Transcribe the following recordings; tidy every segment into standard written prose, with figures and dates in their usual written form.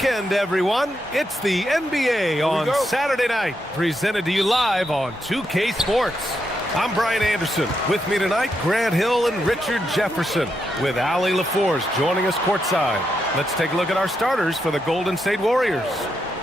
weekend, everyone. It's the NBA on Saturday night, presented to you live on 2K Sports. I'm Brian Anderson. With me tonight, Grant Hill and Richard Jefferson, with Allie LaForce joining us courtside. Let's take a look at our starters for the Golden State Warriors.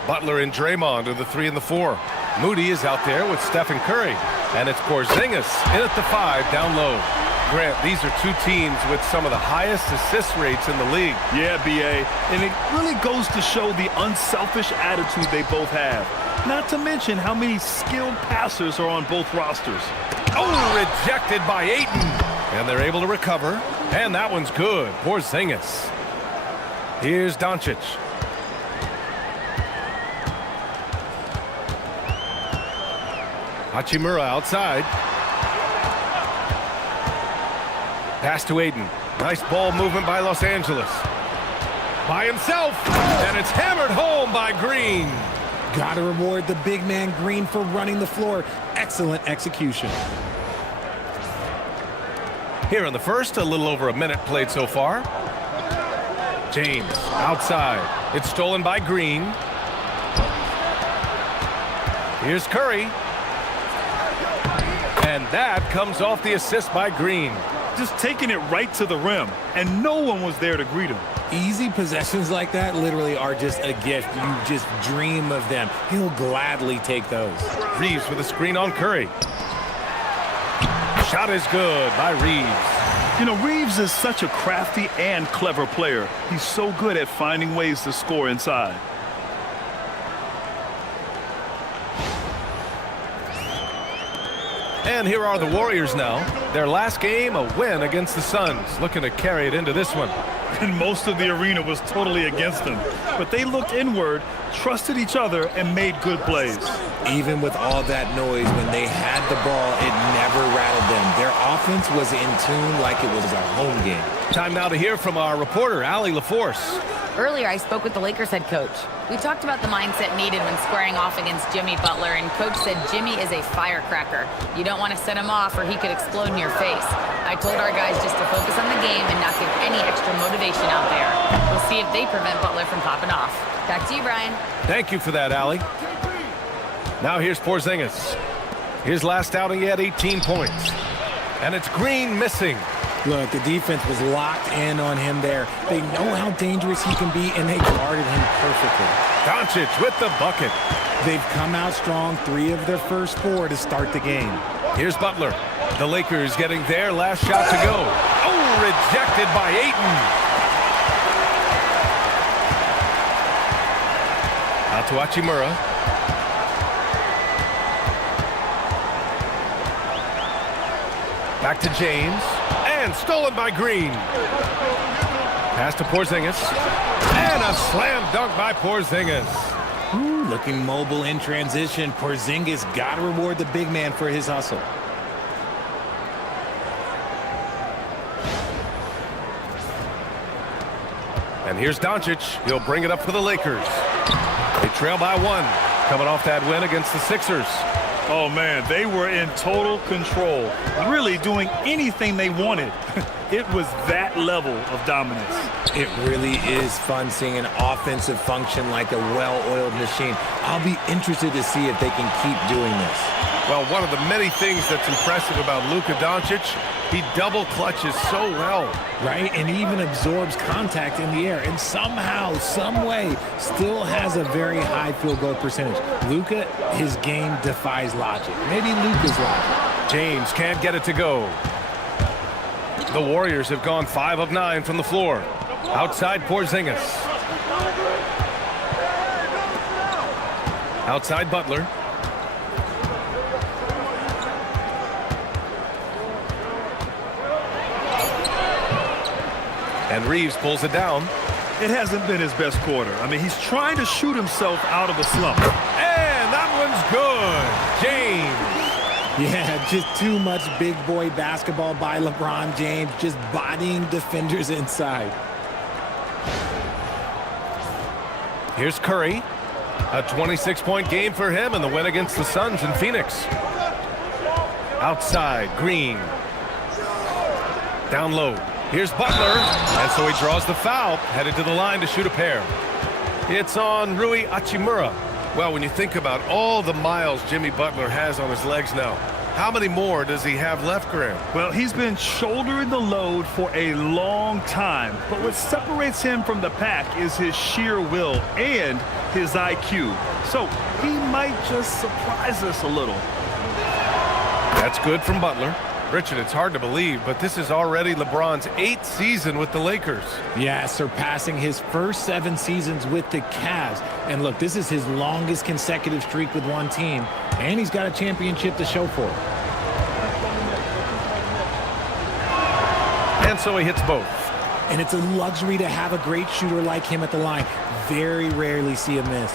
Butler and Draymond are the 3 and the 4. Moody is out there with Stephen Curry. And it's Porzingis in at the 5 down low. Grant, these are two teams with some of the highest assist rates in the league. Yeah, B.A., and it really goes to show the unselfish attitude they both have. Not to mention how many skilled passers are on both rosters. Oh, rejected by Ayton. And they're able to recover. And that one's good. Porzingis. Here's Doncic. Hachimura outside. Pass to Ayton. Nice ball movement by Los Angeles. By himself. And it's hammered home by Green. Gotta reward the big man Green for running the floor. Excellent execution. Here in the first, a little over a minute played so far. James outside. It's stolen by Green. Here's Curry. And that comes off the assist by Green. Just taking it right to the rim, and no one was there to greet him. Easy possessions like that literally are just a gift. You just dream of them. He'll gladly take those. Reeves with a screen on Curry. Shot is good by Reeves. You know, Reeves is such a crafty and clever player. He's so good at finding ways to score inside. And here are the Warriors now. Their last game, a win against the Suns. Looking to carry it into this one. And most of the arena was totally against them. But they looked inward, trusted each other, and made good plays. Even with all that noise, when they had the ball, it never rattled them. Their offense was in tune like it was a home game. Time now to hear from our reporter, Allie LaForce. Earlier, I spoke with the Lakers head coach. We talked about the mindset needed when squaring off against Jimmy Butler, and coach said Jimmy is a firecracker. You don't want to set him off or he could explode in your face. I told our guys just to focus on the game and not give any extra motivation out there. We'll see if they prevent Butler from popping off. Back to you, Brian. Thank you for that, Allie. Now here's Porzingis. His last outing, he had 18 points. And it's Green missing. Look, the defense was locked in on him there. They know how dangerous he can be, and they guarded him perfectly. Doncic with the bucket. They've come out strong, 3 of their first 4 to start the game. Here's Butler. The Lakers getting their last shot to go. Oh, rejected by Ayton. Out to Hachimura. Back to James. And stolen by Green. Pass to Porzingis. And a slam dunk by Porzingis. Ooh, looking mobile in transition. Porzingis got to reward the big man for his hustle. And here's Doncic. He'll bring it up for the Lakers. They trail by 1. Coming off that win against the Sixers. Oh, man, they were in total control, really doing anything they wanted. It was that level of dominance. It really is fun seeing an offensive function like a well-oiled machine. I'll be interested to see if they can keep doing this. Well, one of the many things that's impressive about Luka Doncic, he double clutches so well. Right, and even absorbs contact in the air, and somehow, some way, still has a very high field goal percentage. Luka, his game defies logic. Maybe Luka's logic. James can't get it to go. The Warriors have gone 5 of 9 from the floor. Outside Porzingis. Outside Butler. And Reeves pulls it down. It hasn't been his best quarter. I mean, he's trying to shoot himself out of a slump. And that one's good. James. Yeah, just too much big boy basketball by LeBron James, just bodying defenders inside. Here's Curry. A 26-point game for him in the win against the Suns in Phoenix. Outside, Green. Down low. Here's Butler. And so he draws the foul, headed to the line to shoot a pair. It's on Rui Hachimura. Well, when you think about all the miles Jimmy Butler has on his legs now, how many more does he have left, Graham? Well, he's been shouldering the load for a long time, but what separates him from the pack is his sheer will and his IQ. So he might just surprise us a little. That's good from Butler. Richard, it's hard to believe, but this is already LeBron's 8th season with the Lakers. Yeah, surpassing his first 7 seasons with the Cavs. And look, this is his longest consecutive streak with one team, and he's got a championship to show for it. And so he hits both. And it's a luxury to have a great shooter like him at the line. Very rarely see a miss.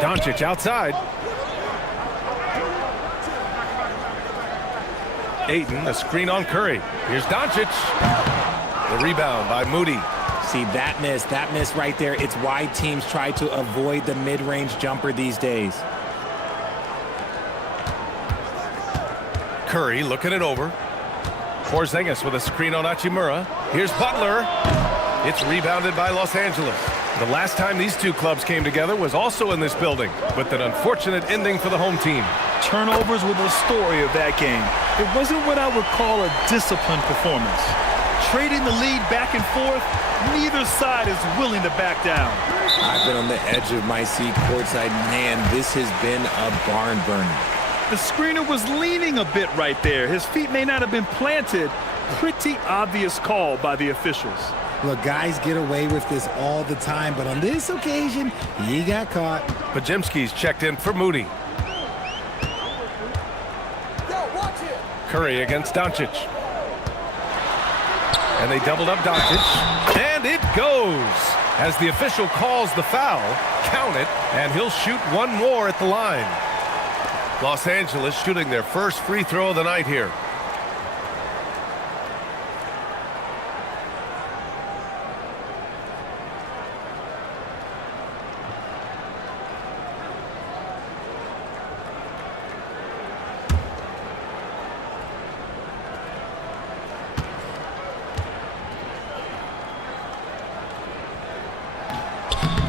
Doncic outside. Ayton, the screen on Curry. Here's Doncic. The rebound by Moody. See, that miss right there, it's why teams try to avoid the mid-range jumper these days. Curry looking it over. Porzingis with a screen on Hachimura. Here's Butler. It's rebounded by Los Angeles. The last time these two clubs came together was also in this building, with an unfortunate ending for the home team. Turnovers were the story of that game. It wasn't what I would call a disciplined performance. Trading the lead back and forth, neither side is willing to back down. I've been on the edge of my seat courtside. Man, this has been a barn burner. The screener was leaning a bit right there. His feet may not have been planted. Pretty obvious call by the officials. Look, guys get away with this all the time, but on this occasion, he got caught. Podziemski's checked in for Moody. Curry against Doncic. And they doubled up Doncic. And it goes! As the official calls the foul, count it, and he'll shoot one more at the line. Los Angeles shooting their first free throw of the night here.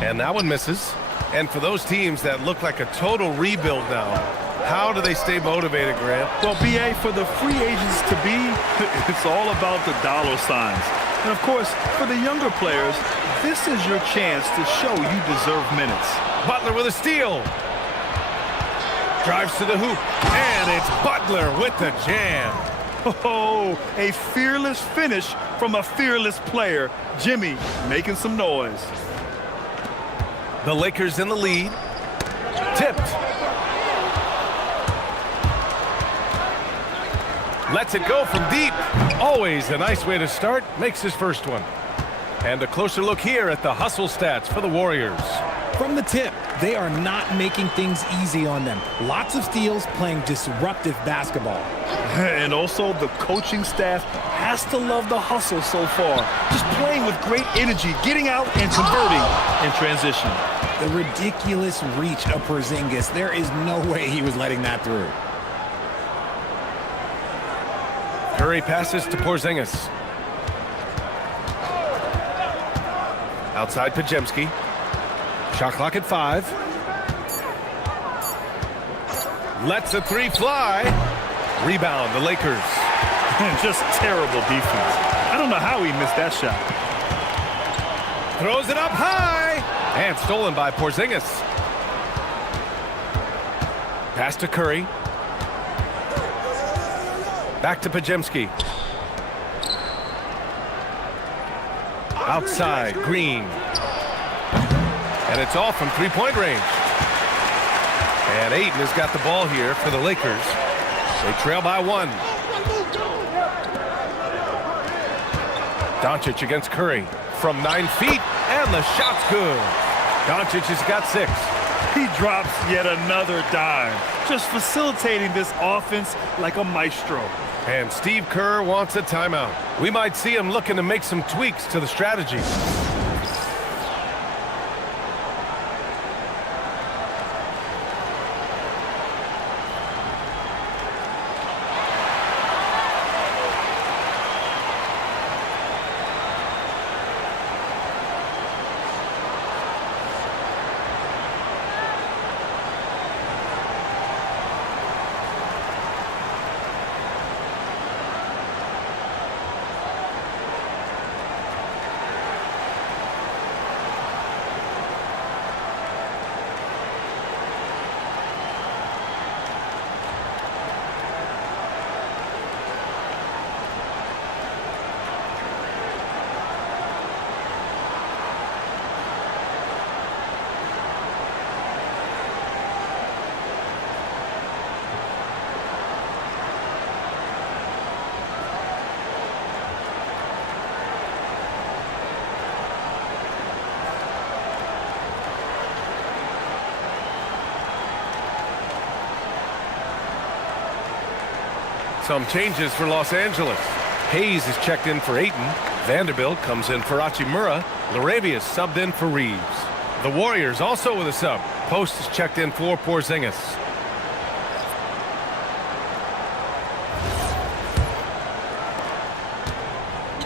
And that one misses. And for those teams that look like a total rebuild now, how do they stay motivated, Grant? Well, B.A., for the free agents to be, it's all about the dollar signs. And, of course, for the younger players, this is your chance to show you deserve minutes. Butler with a steal. Drives to the hoop. And it's Butler with the jam. Oh, a fearless finish from a fearless player. Jimmy making some noise. The Lakers in the lead. Tipped. Lets it go from deep. Always a nice way to start. Makes his first one. And a closer look here at the hustle stats for the Warriors. From the tip, they are not making things easy on them. Lots of steals, playing disruptive basketball. And also the coaching staff has to love the hustle so far. Just playing with great energy, getting out and converting in transition. The ridiculous reach of Porzingis. There is no way he was letting that through. Curry passes to Porzingis. Outside Podziemski. Shot clock at 5. Lets a three fly. Rebound, the Lakers. Just terrible defense. I don't know how he missed that shot. Throws it up high. And stolen by Porzingis. Pass to Curry. Back to Podziemski. Outside, Green. And it's all from three-point range. And Ayton has got the ball here for the Lakers. They trail by 1. Doncic against Curry from 9 feet, and the shot's good. Doncic has got 6. He drops yet another dime, just facilitating this offense like a maestro. And Steve Kerr wants a timeout. We might see him looking to make some tweaks to the strategy. Some changes for Los Angeles. Hayes is checked in for Ayton. Vanderbilt comes in for Hachimura. LaRavia is subbed in for Reeves. The Warriors also with a sub. Post is checked in for Porzingis.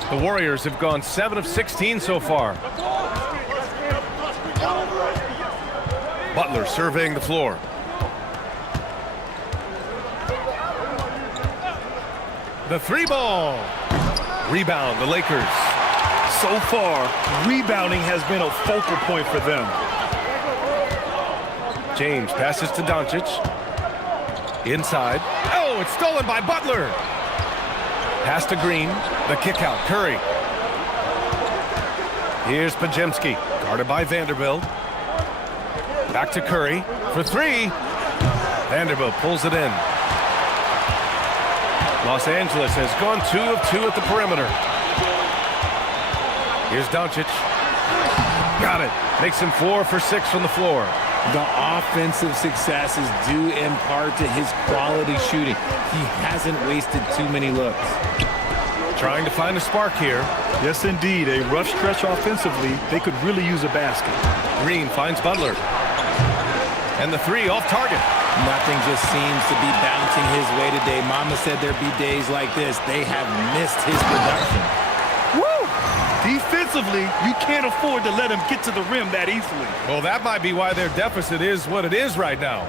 The Warriors have gone 7 of 16 so far. Butler surveying the floor. The three ball. Rebound, the Lakers. So far, rebounding has been a focal point for them. James passes to Doncic. Inside. Oh, it's stolen by Butler. Pass to Green. The kick out. Curry. Here's Podziemski. Guarded by Vanderbilt. Back to Curry for three. Vanderbilt pulls it in. Los Angeles has gone 2 of 2 at the perimeter. Here's Doncic. Got it. Makes him 4 for 6 from the floor. The offensive success is due in part to his quality shooting. He hasn't wasted too many looks. Trying to find a spark here. Yes, indeed. A rough stretch offensively. They could really use a basket. Green finds Butler. And the three off target. Nothing just seems to be bouncing his way today. Mama said there'd be days like this. They have missed his production. Woo! Defensively, you can't afford to let him get to the rim that easily. Well, that might be why their deficit is what it is right now.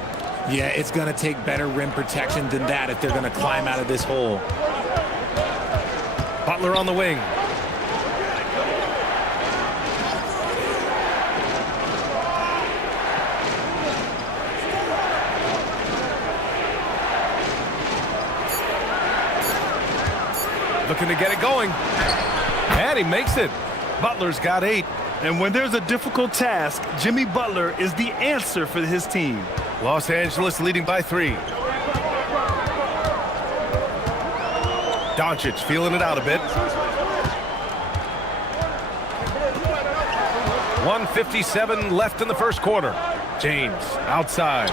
Yeah, it's going to take better rim protection than that if they're going to climb out of this hole. Butler on the wing. Looking to get it going. And he makes it. Butler's got 8. And when there's a difficult task, Jimmy Butler is the answer for his team. Los Angeles leading by 3. Doncic feeling it out a bit. 1:57 left in the first quarter. James outside.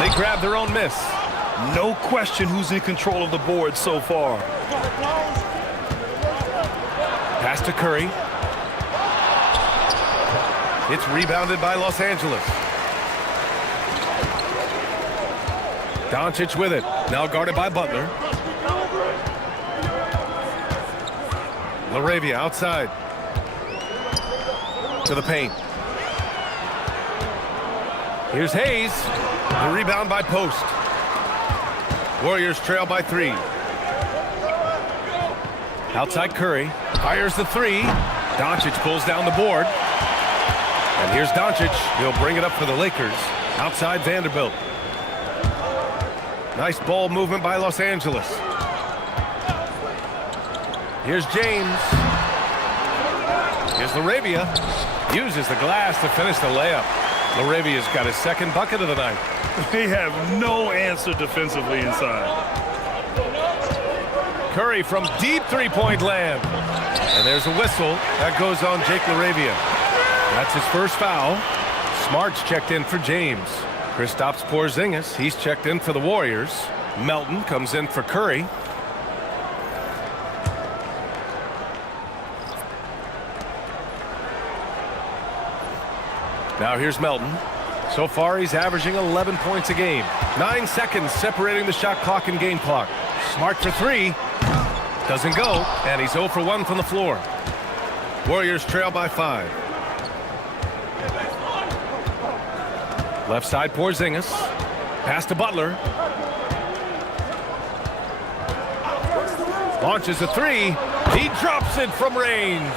They grab their own miss. No question who's in control of the board so far. Pass to Curry. It's rebounded by Los Angeles. Doncic with it. Now guarded by Butler. LaRavia outside. To the paint. Here's Hayes. The rebound by Post. Warriors trail by 3. Outside Curry. Fires the 3. Doncic pulls down the board. And here's Doncic. He'll bring it up for the Lakers. Outside Vanderbilt. Nice ball movement by Los Angeles. Here's James. Here's LaRavia. Uses the glass to finish the layup. LaRavia's got his second bucket of the night. They have no answer defensively inside. Curry from deep three-point land. And there's a whistle. That goes on Jake LaRavia. That's his first foul. Smart's checked in for James. Kristaps Porzingis, he's checked in for the Warriors. Melton comes in for Curry. Now here's Melton. So far he's averaging 11 points a game. 9 seconds separating the shot clock and game clock. Smart for 3. Doesn't go, and he's 0 for 1 from the floor. Warriors trail by 5. Left side Porzingis. Pass to Butler. Launches a 3. He drops it from range.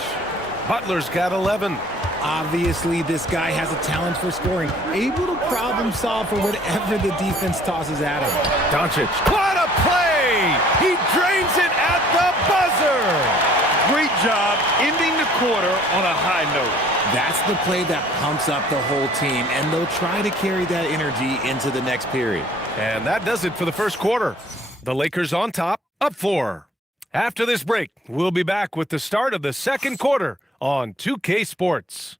Butler's got 11. Obviously, this guy has a talent for scoring, able to problem solve for whatever the defense tosses at him. Doncic. What a play! He drains it at the buzzer! Great job ending the quarter on a high note. That's the play that pumps up the whole team, and they'll try to carry that energy into the next period. And that does it for the first quarter. The Lakers on top, up 4. After this break, we'll be back with the start of the second quarter on 2K Sports.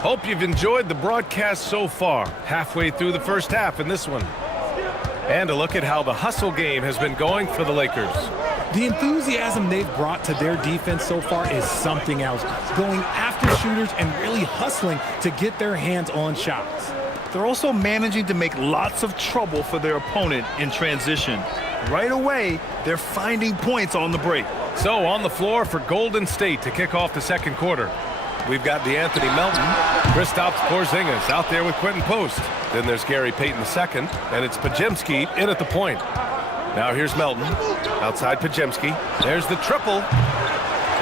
Hope you've enjoyed the broadcast so far. Halfway through the first half in this one. And a look at how the hustle game has been going for the Lakers. The enthusiasm they've brought to their defense so far is something else. Going after shooters and really hustling to get their hands on shots. They're also managing to make lots of trouble for their opponent in transition. Right away, they're finding points on the break. So on the floor for Golden State to kick off the second quarter. We've got DeAnthony Melton, Kristaps Porzingis out there with Quentin Post. Then there's Gary Payton II, and it's Podziemski in at the point. Now here's Melton, outside Podziemski. There's the triple.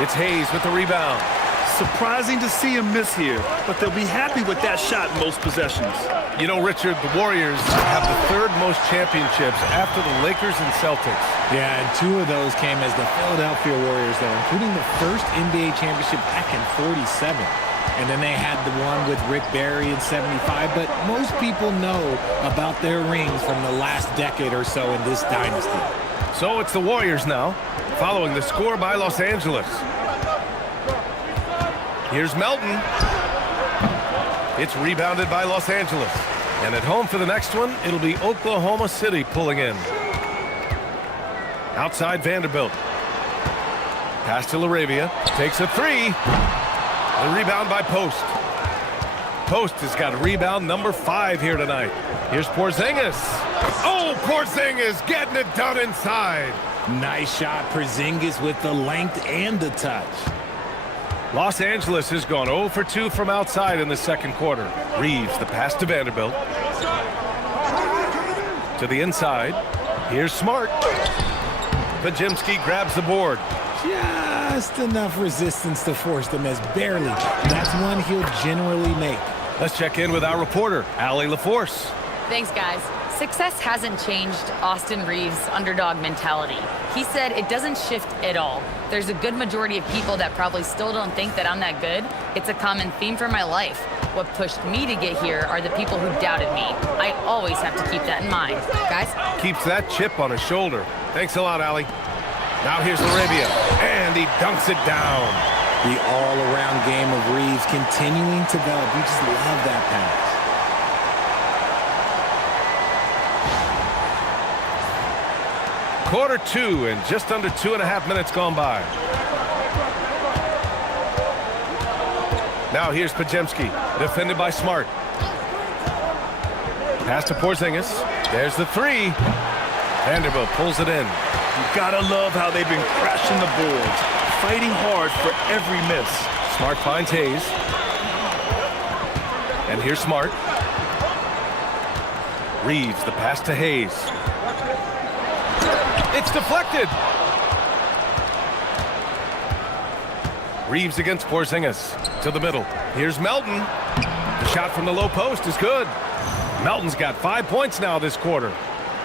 It's Hayes with the rebound. Surprising to see him miss here, but they'll be happy with that shot in most possessions. You know, Richard, the Warriors have the third most championships after the Lakers and Celtics. Yeah, and 2 of those came as the Philadelphia Warriors, though, including the first NBA championship back in '47. And then they had the one with Rick Barry in '75. But most people know about their rings from the last decade or so in this dynasty. So it's the Warriors now, following the score by Los Angeles. Here's Melton. It's rebounded by Los Angeles. And at home for the next one, it'll be Oklahoma City pulling in. Outside Vanderbilt. Pass to LaRavia. Takes a 3. The rebound by Post. Post has got rebound number 5 here tonight. Here's Porzingis. Oh, Porzingis getting it done inside. Nice shot, Porzingis with the length and the touch. Los Angeles has gone 0 for 2 from outside in the second quarter. Reeves, the pass to Vanderbilt. To the inside. Here's Smart. Podziemski grabs the board. Just enough resistance to force the miss, barely. That's one he'll generally make. Let's check in with our reporter, Allie LaForce. Thanks, guys. Success hasn't changed Austin Reeves' underdog mentality. He said it doesn't shift at all. There's a good majority of people that probably still don't think that I'm that good. It's a common theme for my life. What pushed me to get here are the people who doubted me. I always have to keep that in mind. Guys? Keeps that chip on his shoulder. Thanks a lot, Allie. Now here's LaRavia, and he dunks it down. The all-around game of Reeves continuing to develop. We just love that pass. Quarter 2 and just under 2.5 minutes gone by. Now here's Podziemski, defended by Smart. Pass to Porzingis. There's the 3. Vanderbilt pulls it in. You gotta love how they've been crashing the boards, fighting hard for every miss. Smart finds Hayes. And here's Smart. Reeves, the pass to Hayes. It's deflected. Reeves against Porzingis. To the middle. Here's Melton. The shot from the low post is good. Melton's got 5 points now this quarter.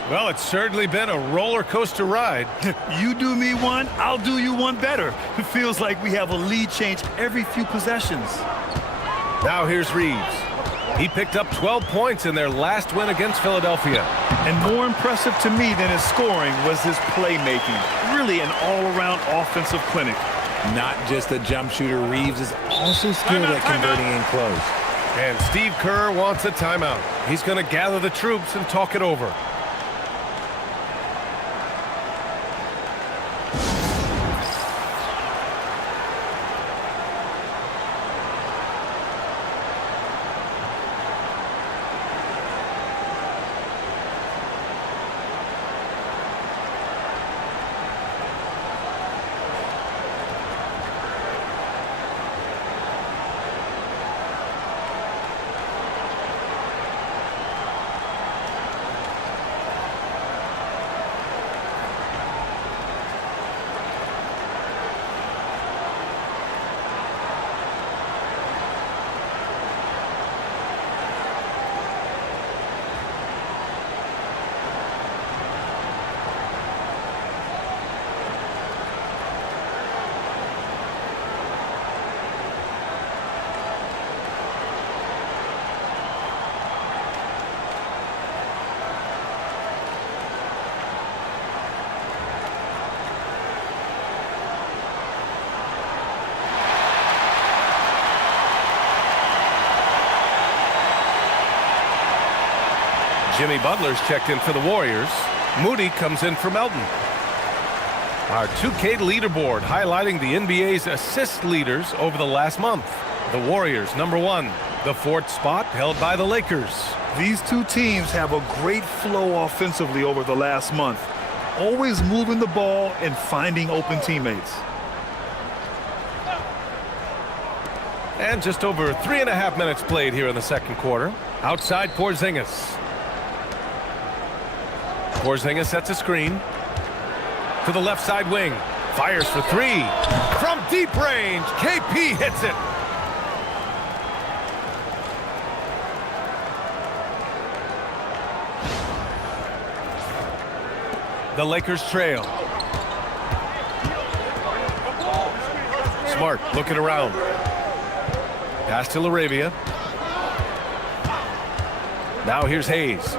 Well, it's certainly been a roller coaster ride. You do me one, I'll do you one better. It feels like we have a lead change every few possessions. Now here's Reeves. He picked up 12 points in their last win against Philadelphia. And more impressive to me than his scoring was his playmaking. Really an all-around offensive clinic. Not just a jump shooter, Reeves is also skilled at converting in close. And Steve Kerr wants a timeout. He's going to gather the troops and talk it over. Jimmy Butler's checked in for the Warriors. Moody comes in for Melton. Our 2K leaderboard highlighting the NBA's assist leaders over the last month. The Warriors, #1. The 4th spot held by the Lakers. These two teams have a great flow offensively over the last month. Always moving the ball and finding open teammates. And just over 3.5 minutes played here in the second quarter. Outside Porzingis. Porzingis sets a screen. To the left side wing. Fires for 3. From deep range, KP hits it. The Lakers trail. Smart looking around. Pass to LaRavia. Now here's Hayes.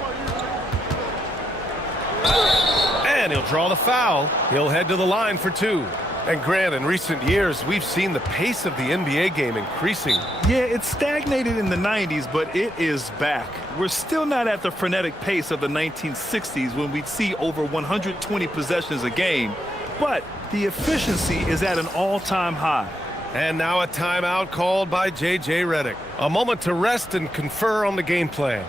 And he'll draw the foul. He'll head to the line for 2. And Grant, in recent years, we've seen the pace of the NBA game increasing. Yeah, it stagnated in the 90s, but it is back. We're still not at the frenetic pace of the 1960s when we'd see over 120 possessions a game, but the efficiency is at an all-time high. And now a timeout called by J.J. Redick. A moment to rest and confer on the game plan.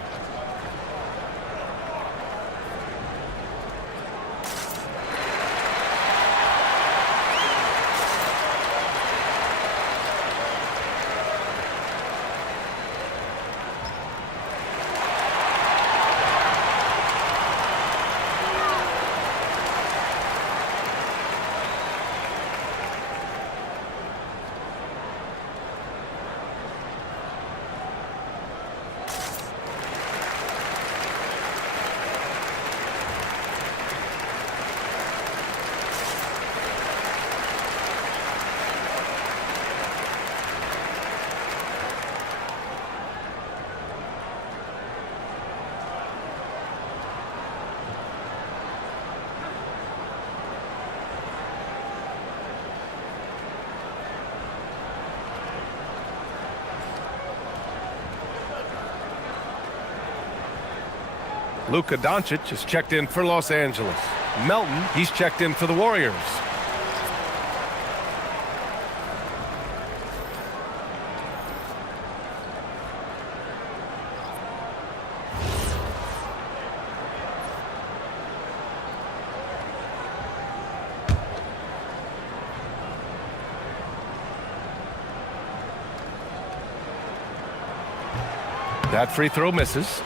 Luka Doncic is checked in for Los Angeles. Melton, he's checked in for the Warriors. That free throw misses.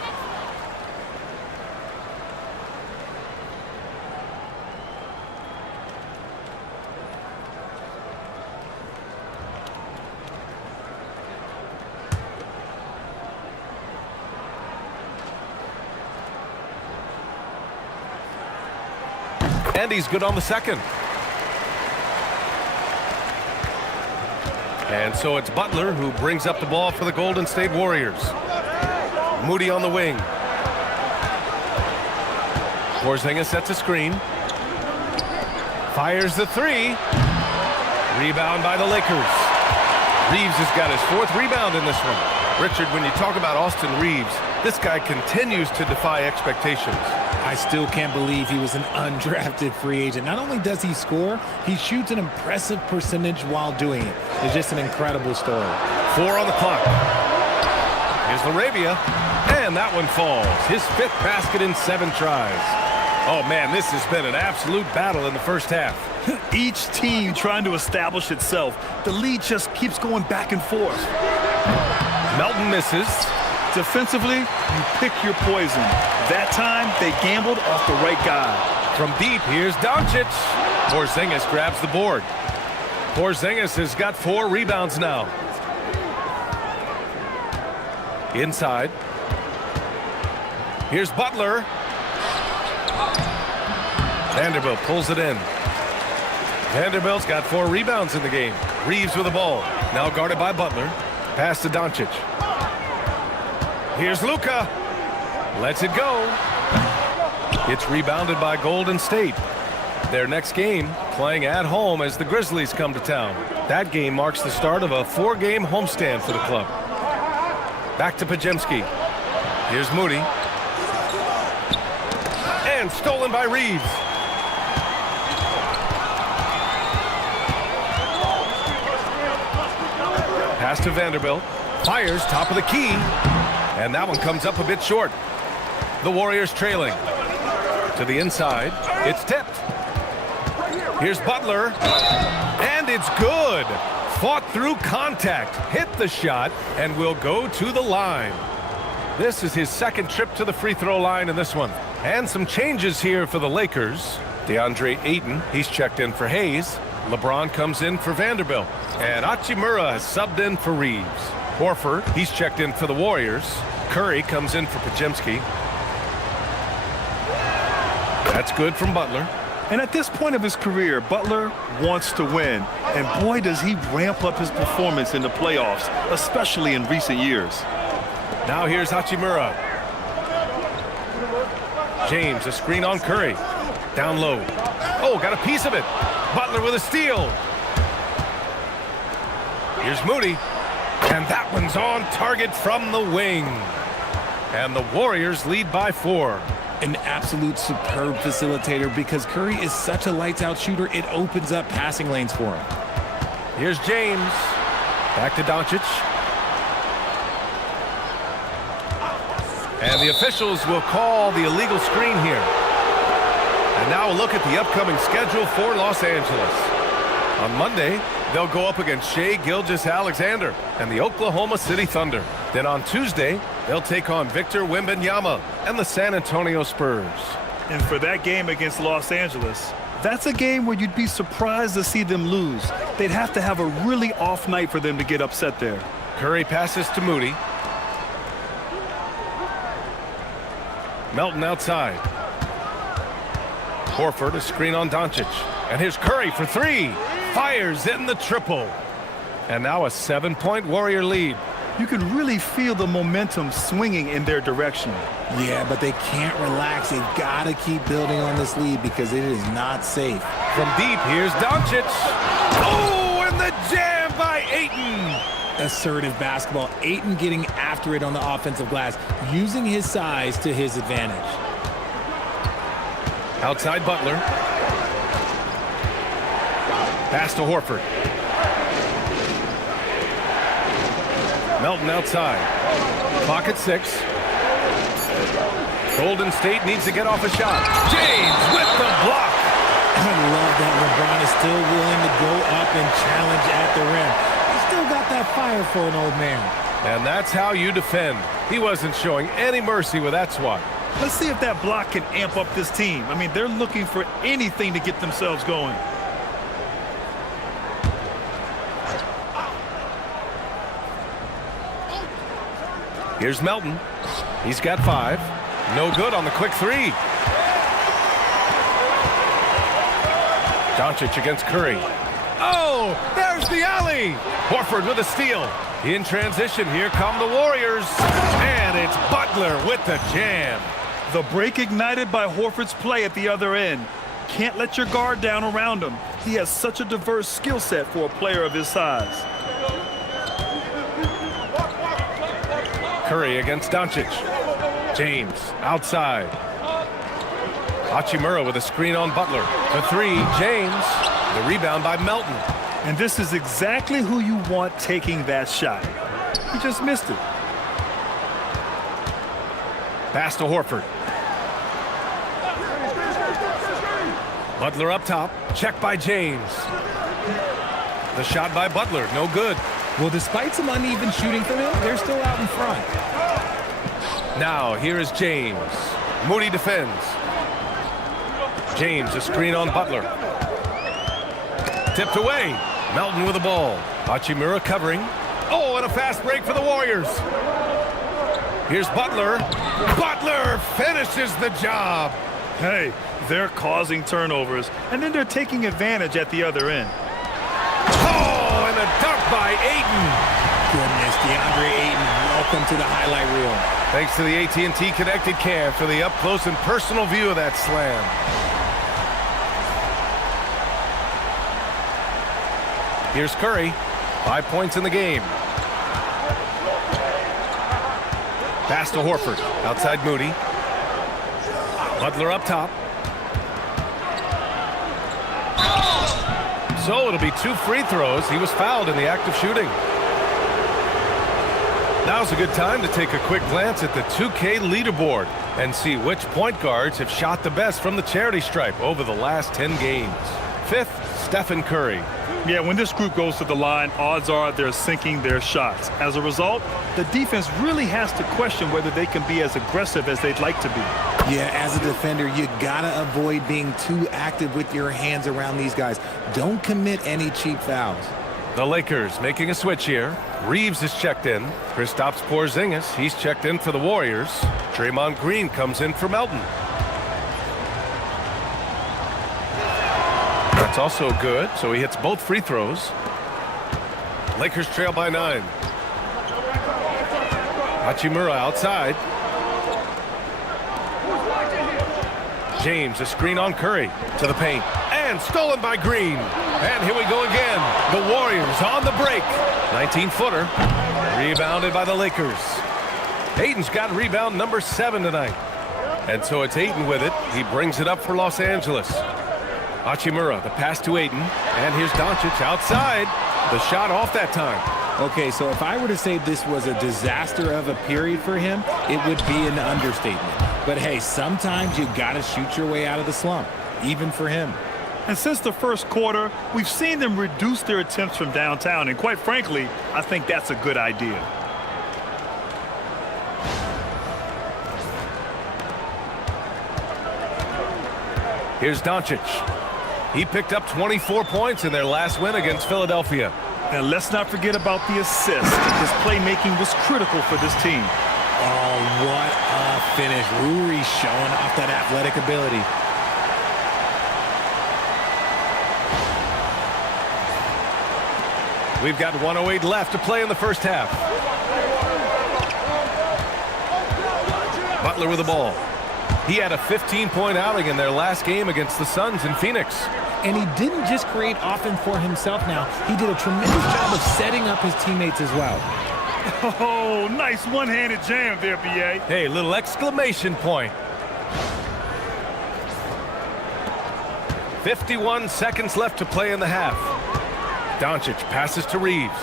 And he's good on the second. And so it's Butler who brings up the ball for the Golden State Warriors. Moody on the wing. Porzingis sets a screen. Fires the 3. Rebound by the Lakers. Reeves has got his 4th rebound in this one. Richard, when you talk about Austin Reeves, this guy continues to defy expectations. I still can't believe he was an undrafted free agent. Not only does he score, he shoots an impressive percentage while doing it. It's just an incredible story. 4 on the clock. Here's LaRavia, and that one falls. His 5th basket in 7 tries. Oh, man, this has been an absolute battle in the first half. Each team trying to establish itself. The lead just keeps going back and forth. Melton misses. Defensively, you pick your poison. That time, they gambled off the right guy. From deep, here's Doncic. Porzingis grabs the board. Porzingis has got 4 rebounds now. Inside. Here's Butler. Vanderbilt pulls it in. Vanderbilt's got 4 rebounds in the game. Reeves with the ball. Now guarded by Butler. Pass to Doncic. Here's Luka. Lets it go. It's rebounded by Golden State. Their next game playing at home as the Grizzlies come to town. That game marks the start of a 4-game homestand for the club. Back to Pajemski. Here's Moody. And stolen by Reeves. Pass to Vanderbilt. Fires top of the key. And that one comes up a bit short. The Warriors trailing. To the inside. It's tipped. Here's Butler. And it's good. Fought through contact. Hit the shot and will go to the line. This is his second trip to the free throw line in this one. And some changes here for the Lakers. DeAndre Ayton, he's checked in for Hayes. LeBron comes in for Vanderbilt. And Hachimura has subbed in for Reeves. Horford, he's checked in for the Warriors. Curry comes in for Podziemski. That's good from Butler. And at this point of his career, Butler wants to win. And boy, does he ramp up his performance in the playoffs, especially in recent years. Now here's Hachimura. James, a screen on Curry. Down low. Oh, got a piece of it. Butler with a steal. Here's Moody. And that one's on target from the wing. And the Warriors lead by 4. An absolute superb facilitator because Curry is such a lights-out shooter, it opens up passing lanes for him. Here's James. Back to Doncic. And the officials will call the illegal screen here. And now a look at the upcoming schedule for Los Angeles. On Monday, they'll go up against Shai Gilgeous-Alexander and the Oklahoma City Thunder. Then on Tuesday, they'll take on Victor Wembanyama and the San Antonio Spurs. And for that game against Los Angeles, that's a game where you'd be surprised to see them lose. They'd have to have a really off night for them to get upset there. Curry passes to Moody. Melton outside. Horford, a screen on Doncic. And here's Curry for 3. Fires in the triple. And now a 7-point Warrior lead. You can really feel the momentum swinging in their direction. Yeah, but they can't relax. They've got to keep building on this lead because it is not safe. From deep, here's Doncic. Oh, and the jam by Ayton. Assertive basketball. Ayton getting after it on the offensive glass, using his size to his advantage. Outside Butler. Pass to Horford. Melton outside. Clock at 6. Golden State needs to get off a shot. James with the block. I love that LeBron is still willing to go up and challenge at the rim. He's still got that fire for an old man. And that's how you defend. He wasn't showing any mercy with that swat. Let's see if that block can amp up this team. I mean, they're looking for anything to get themselves going. Here's Melton. He's got 5. No good on the quick 3. Doncic against Curry. Oh, there's the alley. Horford with a steal. In transition, here come the Warriors. And it's Butler with the jam. The break ignited by Horford's play at the other end. Can't let your guard down around him. He has such a diverse skill set for a player of his size. Curry against Doncic. James outside. Hachimura with a screen on Butler. For 3, James. The rebound by Melton. And this is exactly who you want taking that shot. He just missed it. Pass to Horford. Butler up top. Check by James. The shot by Butler. No good. Well, despite some uneven shooting from him, they're still out in front. Now, here is James. Moody defends. James, a screen on Butler. Tipped away. Melton with the ball. Hachimura covering. Oh, and a fast break for the Warriors. Here's Butler. Butler finishes the job. Hey, they're causing turnovers, and then they're taking advantage at the other end. Oh, and a dunk by Ayton. Goodness, DeAndre Ayton, welcome to the highlight reel. Thanks to the AT&T Connected Cam for the up-close and personal view of that slam. Here's Curry. 5 points in the game. Pass to Horford. Outside Moody. Butler up top. So it'll be 2 free throws. He was fouled in the act of shooting. Now's a good time to take a quick glance at the 2K leaderboard and see which point guards have shot the best from the charity stripe over the last 10 games. 5th, Stephen Curry. Yeah, when this group goes to the line, odds are they're sinking their shots. As a result, the defense really has to question whether they can be as aggressive as they'd like to be. Yeah, as a defender, you gotta avoid being too active with your hands around these guys. Don't commit any cheap fouls. The Lakers making a switch here. Reeves is checked in. Kristaps Porzingis, he's checked in for the Warriors. Draymond Green comes in for Melton. That's also good, so he hits both free throws. Lakers trail by 9. Hachimura outside. James, a screen on Curry to the paint. And stolen by Green. And here we go again. The Warriors on the break. 19-footer. Rebounded by the Lakers. Ayton's got rebound number 7 tonight. And so it's Ayton with it. He brings it up for Los Angeles. Hachimura, the pass to Ayton. And here's Doncic outside. The shot off that time. Okay, so if I were to say this was a disaster of a period for him, it would be an understatement. But hey, sometimes you gotta shoot your way out of the slump, even for him. And since the first quarter, we've seen them reduce their attempts from downtown. And quite frankly, I think that's a good idea. Here's Doncic. He picked up 24 points in their last win against Philadelphia. And let's not forget about the assist. His playmaking was critical for this team. Oh, what a finish. Rui showing off that athletic ability. We've got 1:08 left to play in the first half. Butler with the ball. He had a 15-point outing in their last game against the Suns in Phoenix. And he didn't just create offense for himself now. He did a tremendous job of setting up his teammates as well. Oh, nice one-handed jam there, B.A. Hey, little exclamation point. 51 seconds left to play in the half. Doncic passes to Reeves.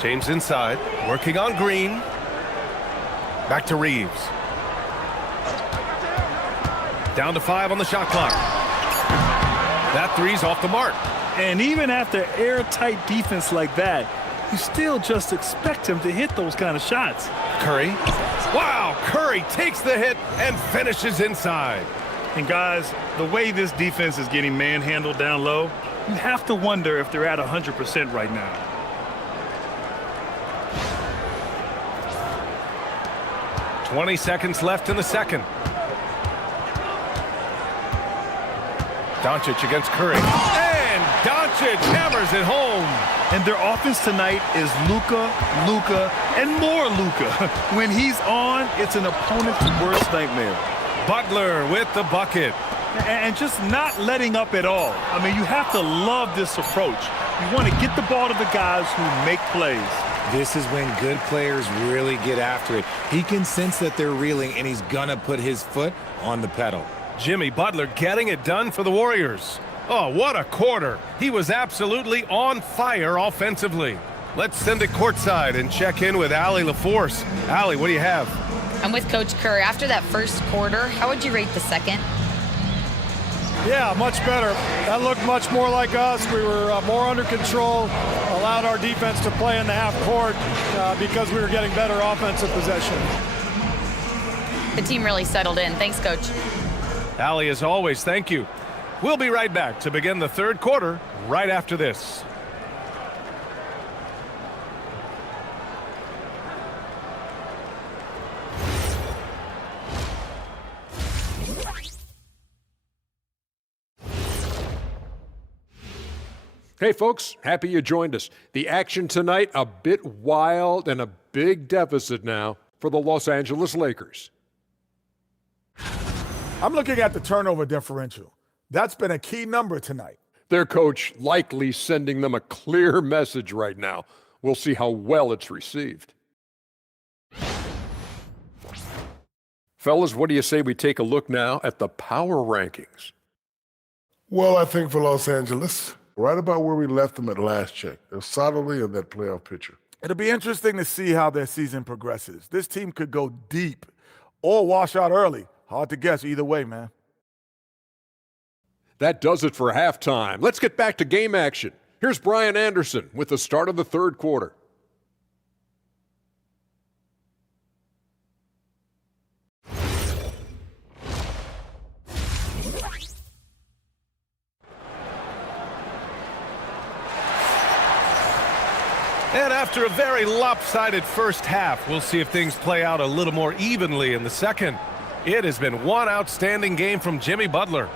James inside, working on Green. Back to Reeves. Down to 5 on the shot clock. That three's off the mark. And even after airtight defense like that, you still just expect him to hit those kind of shots. Curry. Wow, Curry takes the hit and finishes inside. And guys, the way this defense is getting manhandled down low, you have to wonder if they're at 100% right now. "20 seconds left in the second. Doncic against Curry. And Doncic hammers it home. And their offense tonight is Luka, and more Luka. When he's on, it's an opponent's worst nightmare. Butler with the bucket. And just not letting up at all. I mean, you have to love this approach. You want to get the ball to the guys who make plays. This is when good players really get after it. He can sense that they're reeling, and he's gonna put his foot on the pedal. Jimmy Butler getting it done for the Warriors. Oh, what a quarter. He was absolutely on fire offensively. Let's send it courtside and check in with Allie LaForce. Allie, what do you have? I'm with Coach Curry. After that first quarter, how would you rate the second? Yeah, much better. That looked much more like us. We were more under control, allowed our defense to play in the half court because we were getting better offensive possession. The team really settled in. Thanks, Coach. Allie, as always, thank you. We'll be right back to begin the third quarter right after this. Hey folks, happy you joined us. The action tonight, a bit wild and a big deficit now for the Los Angeles Lakers. I'm looking at the turnover differential. That's been a key number tonight. Their coach likely sending them a clear message right now. We'll see how well it's received. Fellas, what do you say we take a look now at the power rankings? Well, I think for Los Angeles, right about where we left them at last check. They're solidly in that playoff picture. It'll be interesting to see how their season progresses. This team could go deep or wash out early. Hard to guess either way, man. That does it for halftime. Let's get back to game action. Here's Brian Anderson with the start of the third quarter. And after a very lopsided first half, we'll see if things play out a little more evenly in the second. It has been one outstanding game from Jimmy Butler.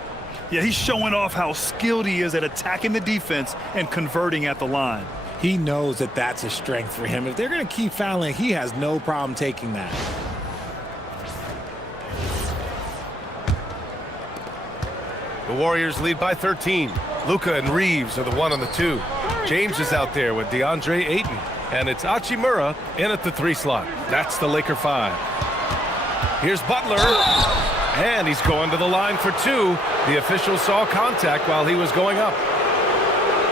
Yeah, he's showing off how skilled he is at attacking the defense and converting at the line. He knows that that's a strength for him. If they're going to keep fouling, he has no problem taking that. The Warriors lead by 13. Luka and Reeves are the 1 and the 2. James is out there with DeAndre Ayton. And it's Hachimura in at the 3 slot. That's the Laker 5. Here's Butler. And he's going to the line for 2. The official saw contact while he was going up.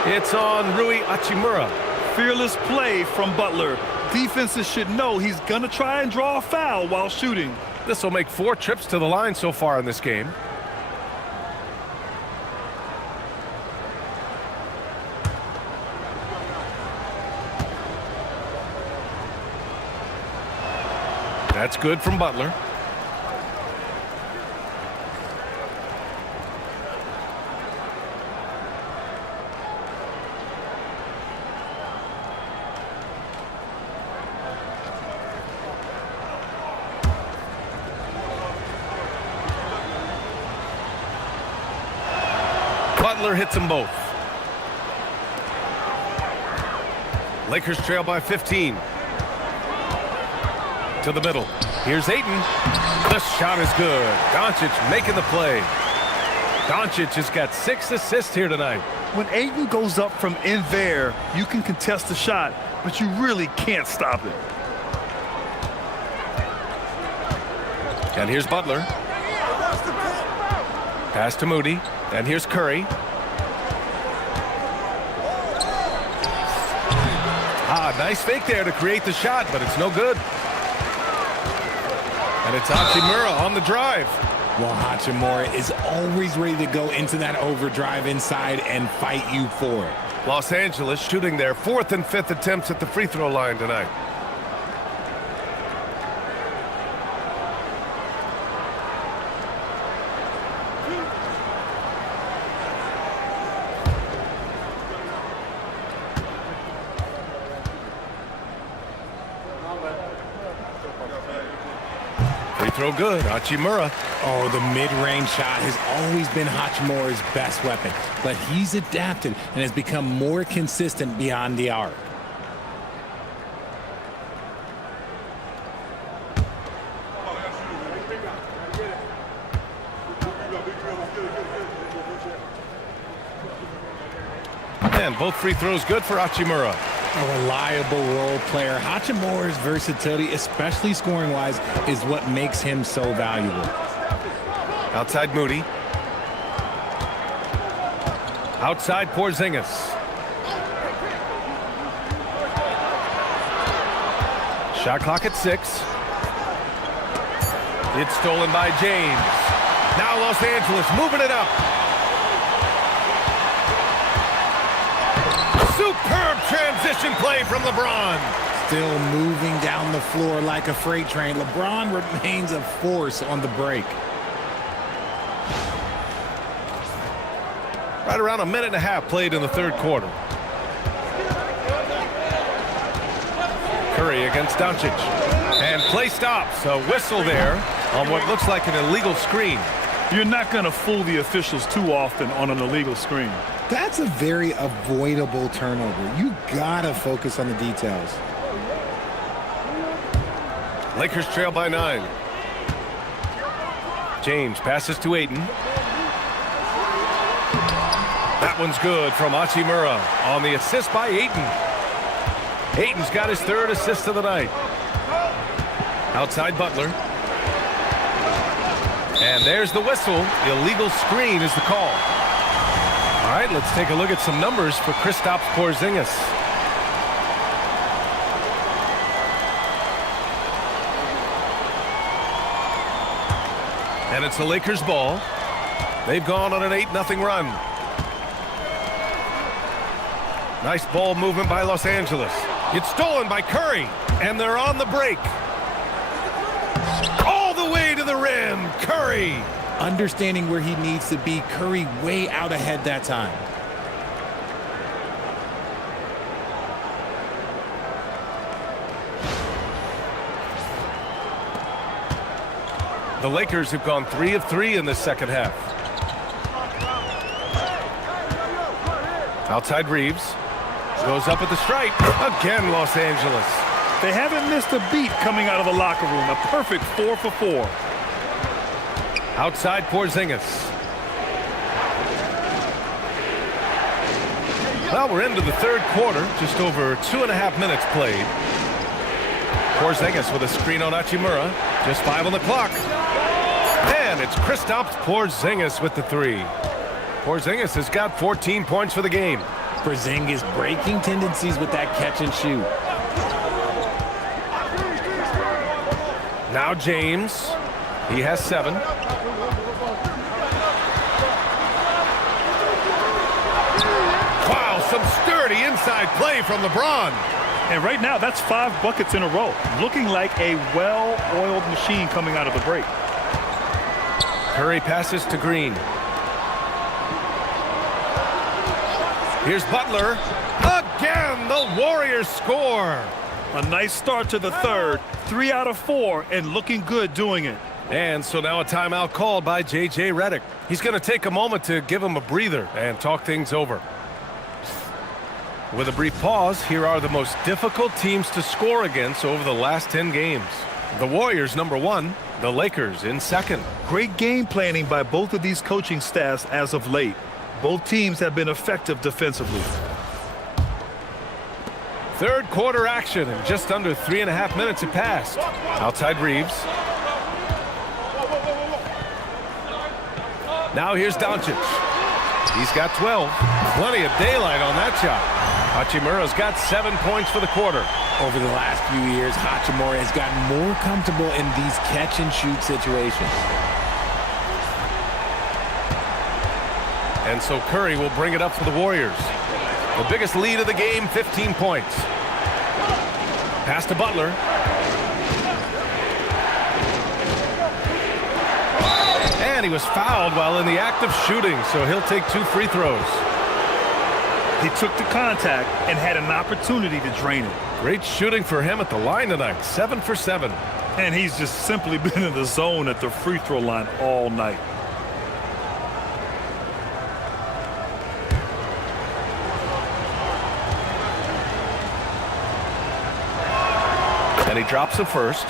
It's on Rui Hachimura. Fearless play from Butler. Defenses should know he's going to try and draw a foul while shooting. This will make 4 trips to the line so far in this game. That's good from Butler. Butler hits them both. Lakers trail by 15. To the middle. Here's Ayton. The shot is good. Doncic making the play. Doncic has got 6 assists here tonight. When Ayton goes up from in there, you can contest the shot, but you really can't stop it. And here's Butler. Pass to Moody. And here's Curry. Nice fake there to create the shot, but it's no good. And it's Hachimura on the drive. Well, Hachimura is always ready to go into that overdrive inside and fight you for it. Los Angeles shooting their 4th and 5th attempts at the free throw line tonight. Free throw good. Hachimura. Oh, the mid-range shot has always been Hachimura's best weapon, but he's adapted and has become more consistent beyond the arc. And both free throws good for Hachimura. A reliable role player. Hachimura's versatility, especially scoring-wise, is what makes him so valuable. Outside Moody. Outside Porzingis. Shot clock at 6. It's stolen by James. Now Los Angeles moving it up. Superb transition play from LeBron. Still moving down the floor like a freight train. LeBron remains a force on the break. Right around a minute and a half played in the third quarter. Curry against Doncic. And play stops. A whistle there on what looks like an illegal screen. You're not going to fool the officials too often on an illegal screen. That's a very avoidable turnover. You gotta focus on the details. Lakers trail by 9. James passes to Ayton. That one's good from Hachimura on the assist by Ayton. Ayton's got his 3rd assist of the night. Outside Butler. And there's the whistle. Illegal screen is the call. All right, let's take a look at some numbers for Kristaps Porzingis. And it's the Lakers ball. They've gone on an 8-0 run. Nice ball movement by Los Angeles. It's stolen by Curry, and they're on the break. All the way to the rim, Curry. Understanding where he needs to be, Curry way out ahead that time. The Lakers have gone 3 of 3 in the second half. Outside Reeves. Goes up at the stripe. Again, Los Angeles. They haven't missed a beat coming out of the locker room. A perfect 4 for 4. Outside Porzingis. Well, we're into the third quarter. Just over 2.5 minutes played. Porzingis with a screen on Hachimura. Just 5 on the clock. And it's Kristaps Porzingis with the 3. Porzingis has got 14 points for the game. Porzingis breaking tendencies with that catch and shoot. Now James. He has 7. Wow, some sturdy inside play from LeBron. And right now, that's 5 buckets in a row. Looking like a well-oiled machine coming out of the break. Curry passes to Green. Here's Butler. Again, the Warriors score. A nice start to the third. 3 out of 4, and looking good doing it. And so now a timeout called by J.J. Redick. He's going to take a moment to give him a breather and talk things over. With a brief pause, here are the most difficult teams to score against over the last 10 games. The Warriors, number 1. The Lakers in 2nd. Great game planning by both of these coaching staffs as of late. Both teams have been effective defensively. Third quarter action, and just under 3.5 minutes have passed. Outside Reeves. Now here's Doncic. He's got 12. Plenty of daylight on that shot. Hachimura's got 7 points for the quarter. Over the last few years, Hachimura has gotten more comfortable in these catch-and-shoot situations. And so Curry will bring it up for the Warriors. The biggest lead of the game, 15 points. Pass to Butler. And he was fouled while in the act of shooting, so he'll take 2 free throws. He took the contact and had an opportunity to drain it. Great shooting for him at the line tonight, 7 for 7. And he's just simply been in the zone at the free throw line all night. And he drops the first.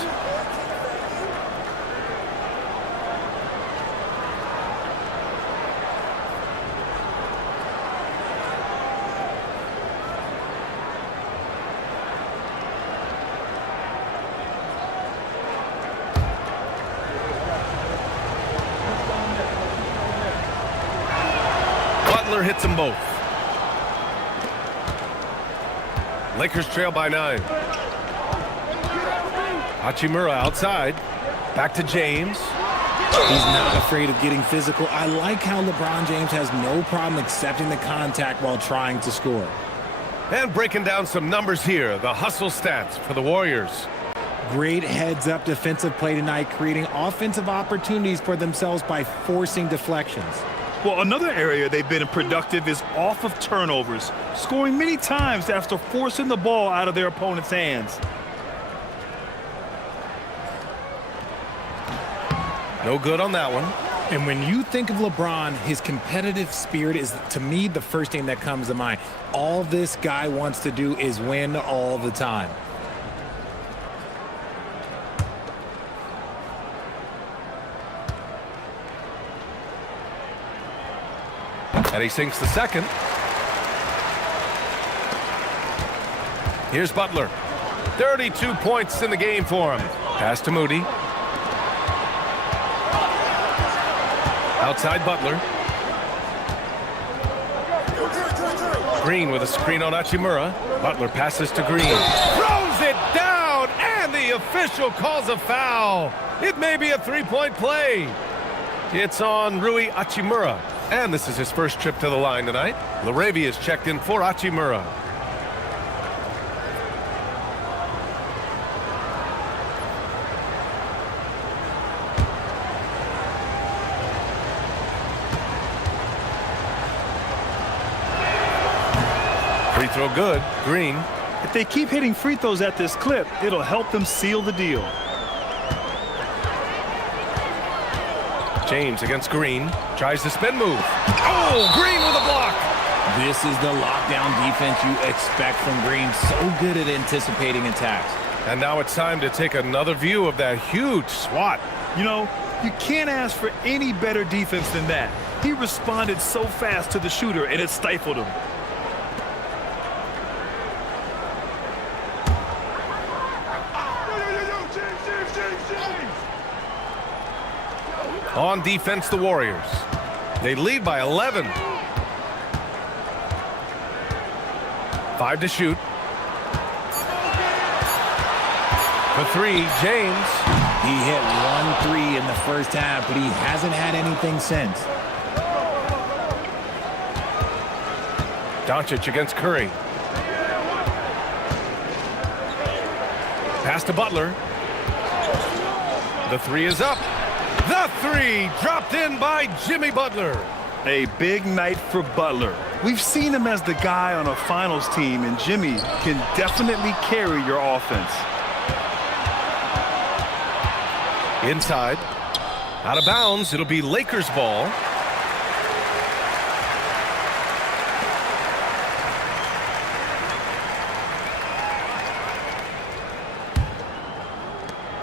Butler hits them both. Lakers trail by 9. Hachimura outside. Back to James. He's not afraid of getting physical. I like how LeBron James has no problem accepting the contact while trying to score. And breaking down some numbers here. The hustle stats for the Warriors. Great heads-up defensive play tonight, creating offensive opportunities for themselves by forcing deflections. Well, another area they've been productive is off of turnovers, scoring many times after forcing the ball out of their opponent's hands. No good on that one. And when you think of LeBron, his competitive spirit is, to me, the first thing that comes to mind. All this guy wants to do is win all the time. And he sinks the second. Here's Butler. 32 points in the game for him. Pass to Moody. Outside Butler. Green with a screen on Hachimura. Butler passes to Green. Throws it down, and the official calls a foul. It may be a three-point play. It's on Rui Hachimura, and this is his first trip to the line tonight. LaRavia is checked in for Hachimura. Free throw good. Green. If they keep hitting free throws at this clip, it'll help them seal the deal. James against Green. Tries the spin move. Oh, Green with a block. This is the lockdown defense you expect from Green. So good at anticipating attacks. And now it's time to take another view of that huge swat. You know, you can't ask for any better defense than that. He responded so fast to the shooter, and it stifled him. On defense, the Warriors. They lead by 11. 5 to shoot. For 3, James. He hit 1 3 in the first half, but he hasn't had anything since. Doncic against Curry. Pass to Butler. The 3 is up. The 3 dropped in by Jimmy Butler. A big night for Butler. We've seen him as the guy on a finals team, and Jimmy can definitely carry your offense. Inside. Out of bounds. It'll be Lakers ball.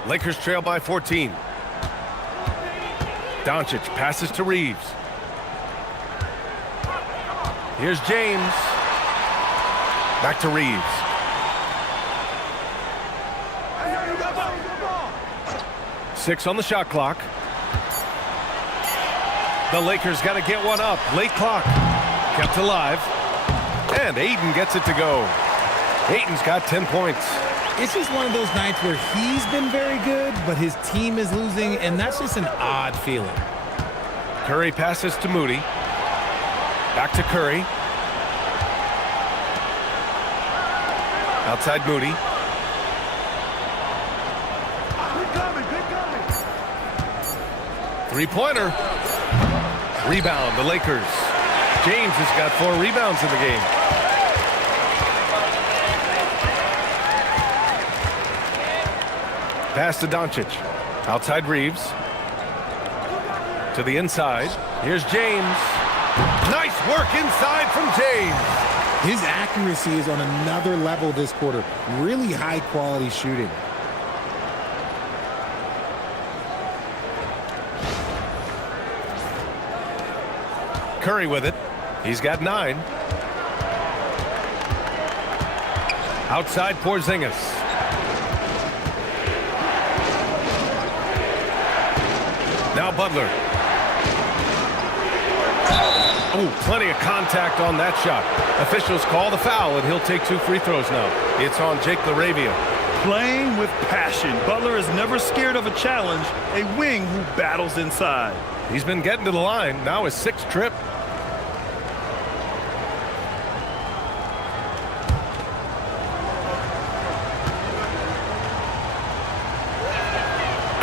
Lakers trail by 14. Doncic passes to Reeves. Here's James. Back to Reeves. Six on the shot clock. The Lakers got to get one up. Late clock. Kept alive. And Ayton gets it to go. Ayton's got 10 points. It's just one of those nights where he's been very good, but his team is losing, and that's just an odd feeling. Curry passes to Moody. Back to Curry. Outside Moody. Three-pointer. Rebound, the Lakers. James has got 4 rebounds in the game. Pass to Doncic. Outside Reeves. To the inside. Here's James. Nice work inside from James. His accuracy is on another level this quarter. Really high-quality shooting. Curry with it. He's got 9. Outside Porzingis. Now Butler. Oh, plenty of contact on that shot. Officials call the foul, and he'll take 2 free throws now. It's on Jake LaRavia. Playing with passion. Butler is never scared of a challenge. A wing who battles inside. He's been getting to the line. Now his 6th trip.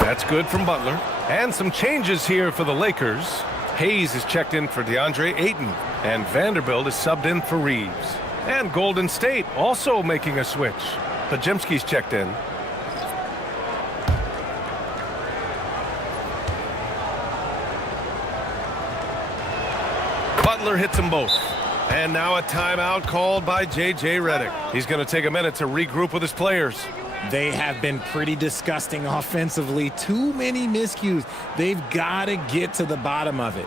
That's good from Butler. And some changes here for the Lakers. Hayes is checked in for DeAndre Ayton. And Vanderbilt is subbed in for Reeves. And Golden State also making a switch. Podziemski's checked in. Butler hits them both. And now a timeout called by J.J. Redick. He's going to take a minute to regroup with his players. They have been pretty disgusting offensively. Too many miscues. They've got to get to the bottom of it.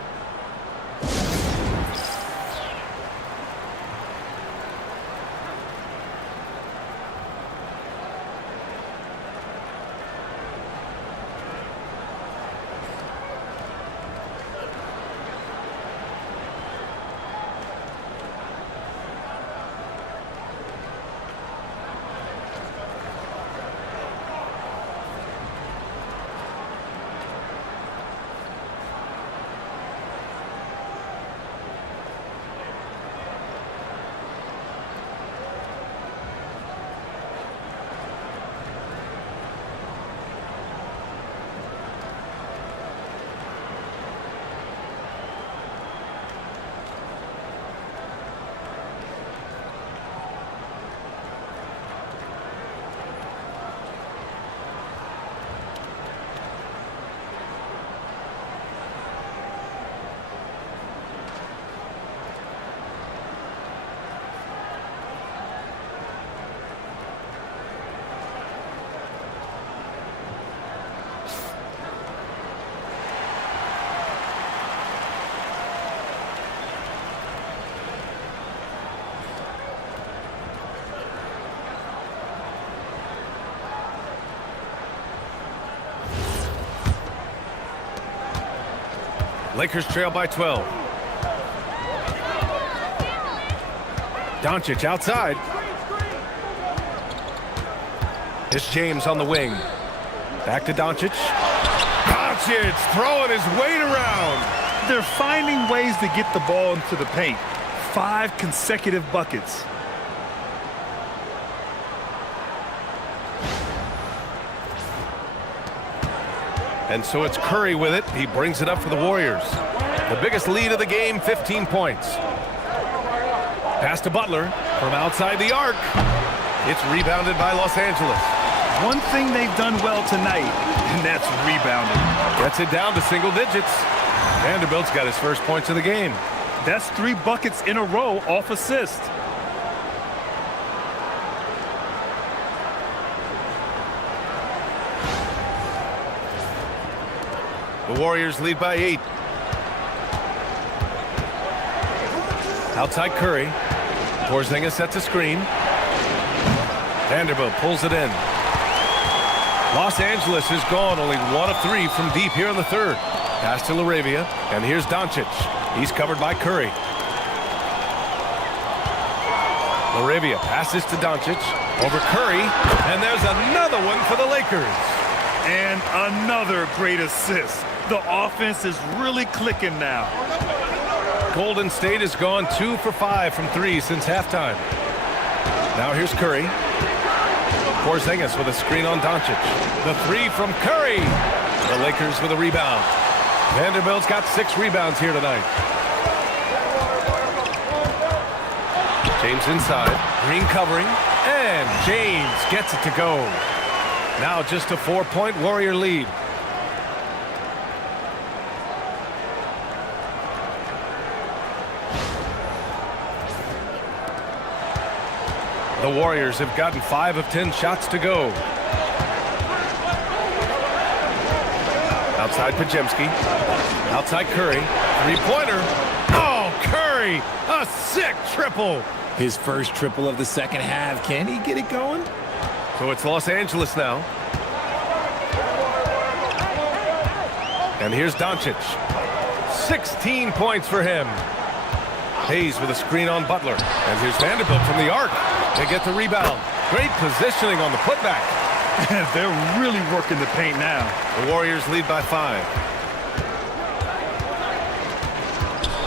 Lakers trail by 12. Doncic outside. It's James on the wing. Back to Doncic. Doncic throwing his weight around. They're finding ways to get the ball into the paint. 5 consecutive buckets. And so it's Curry with it. He brings it up for the Warriors. The biggest lead of the game, 15 points. Pass to Butler from outside the arc. It's rebounded by Los Angeles. One thing they've done well tonight, and that's rebounding. Gets it down to single digits. Vanderbilt's got his first points of the game. That's 3 buckets in a row off assist. The Warriors lead by 8. Outside Curry. Porzingis sets a screen. Vanderbilt pulls it in. Los Angeles is gone, only 1 of 3 from deep here in the third. Pass to LaRavia, and here's Doncic. He's covered by Curry. LaRavia passes to Doncic, over Curry, and there's another one for the Lakers. And another great assist. The offense is really clicking now. Golden State has gone 2 for 5 from 3 since halftime. Now here's Curry. Porzingis with a screen on Doncic. The 3 from Curry. The Lakers with a rebound. Vanderbilt's got 6 rebounds here tonight. James inside. Green covering. And James gets it to go. Now just a 4-point Warrior lead. The Warriors have gotten 5 of 10 shots to go. Outside Podziemski. Outside Curry. 3-pointer. Oh, Curry! A sick triple! His first triple of the second half. Can he get it going? So it's Los Angeles now. And here's Doncic. 16 points for him. Hayes with a screen on Butler. And here's Vanderbilt from the arc. They get the rebound. Great positioning on the putback. They're really working the paint now. The Warriors lead by 5.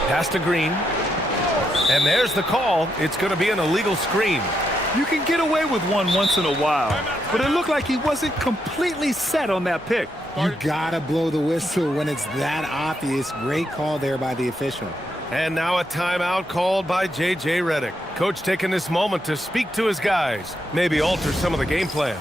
Pass to Green. And there's the call. It's going to be an illegal screen. You can get away with one once in a while, but it looked like he wasn't completely set on that pick. You gotta blow the whistle when it's that obvious. Great call there by the official. And now a timeout called by J.J. Redick. Coach taking this moment to speak to his guys, maybe alter some of the game plan.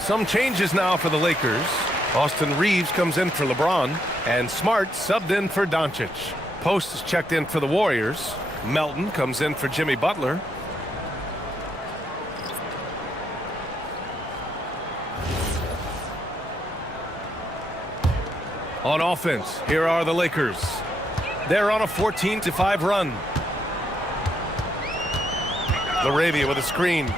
Some changes now for the Lakers. Austin Reeves comes in for LeBron, and Smart subbed in for Doncic. Post is checked in for the Warriors. Melton comes in for Jimmy Butler. On offense, here are the Lakers. They're on a 14-5 run. LaRavia with a screen.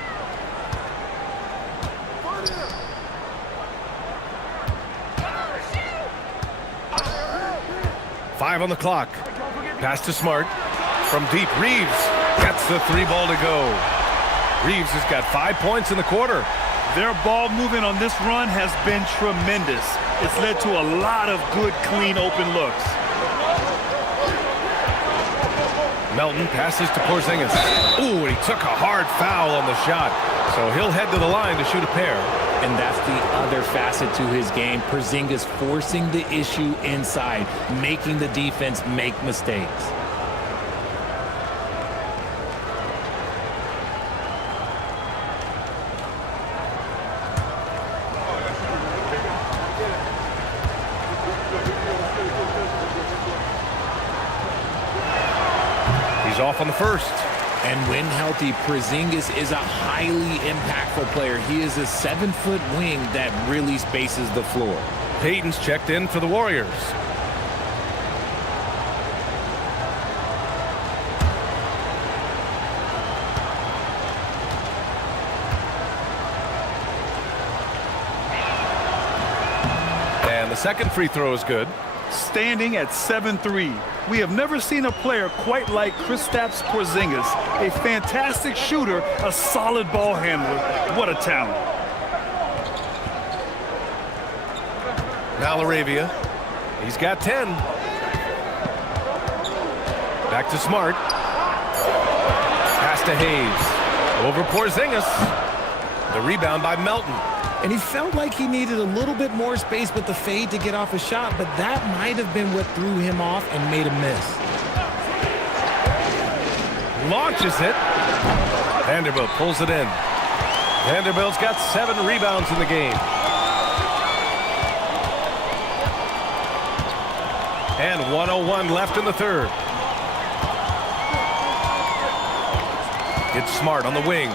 Five on the clock. Pass to Smart. From deep, Reeves gets the 3 ball to go. Reeves has got 5 points in the quarter. Their ball movement on this run has been tremendous. It's led to a lot of good, clean, open looks. Melton passes to Porzingis. Ooh, and he took a hard foul on the shot. So he'll head to the line to shoot a pair. And that's the other facet to his game. Porzingis forcing the issue inside, making the defense make mistakes. He's off on the first. And when healthy, Porzingis is a highly impactful player. He is a 7-foot wing that really spaces the floor. Payton's checked in for the Warriors. And the second free throw is good. Standing at 7-3. We have never seen a player quite like Kristaps Porzingis. A fantastic shooter, a solid ball handler. What a talent. Now LaRavia. He's got 10. Back to Smart. Pass to Hayes. Over Porzingis. The rebound by Melton. And he felt like he needed a little bit more space with the fade to get off a shot, but that might have been what threw him off and made him miss. Launches it. Vanderbilt pulls it in. Vanderbilt's got 7 rebounds in the game. And 1:01 left in the third. It's Smart on the wing.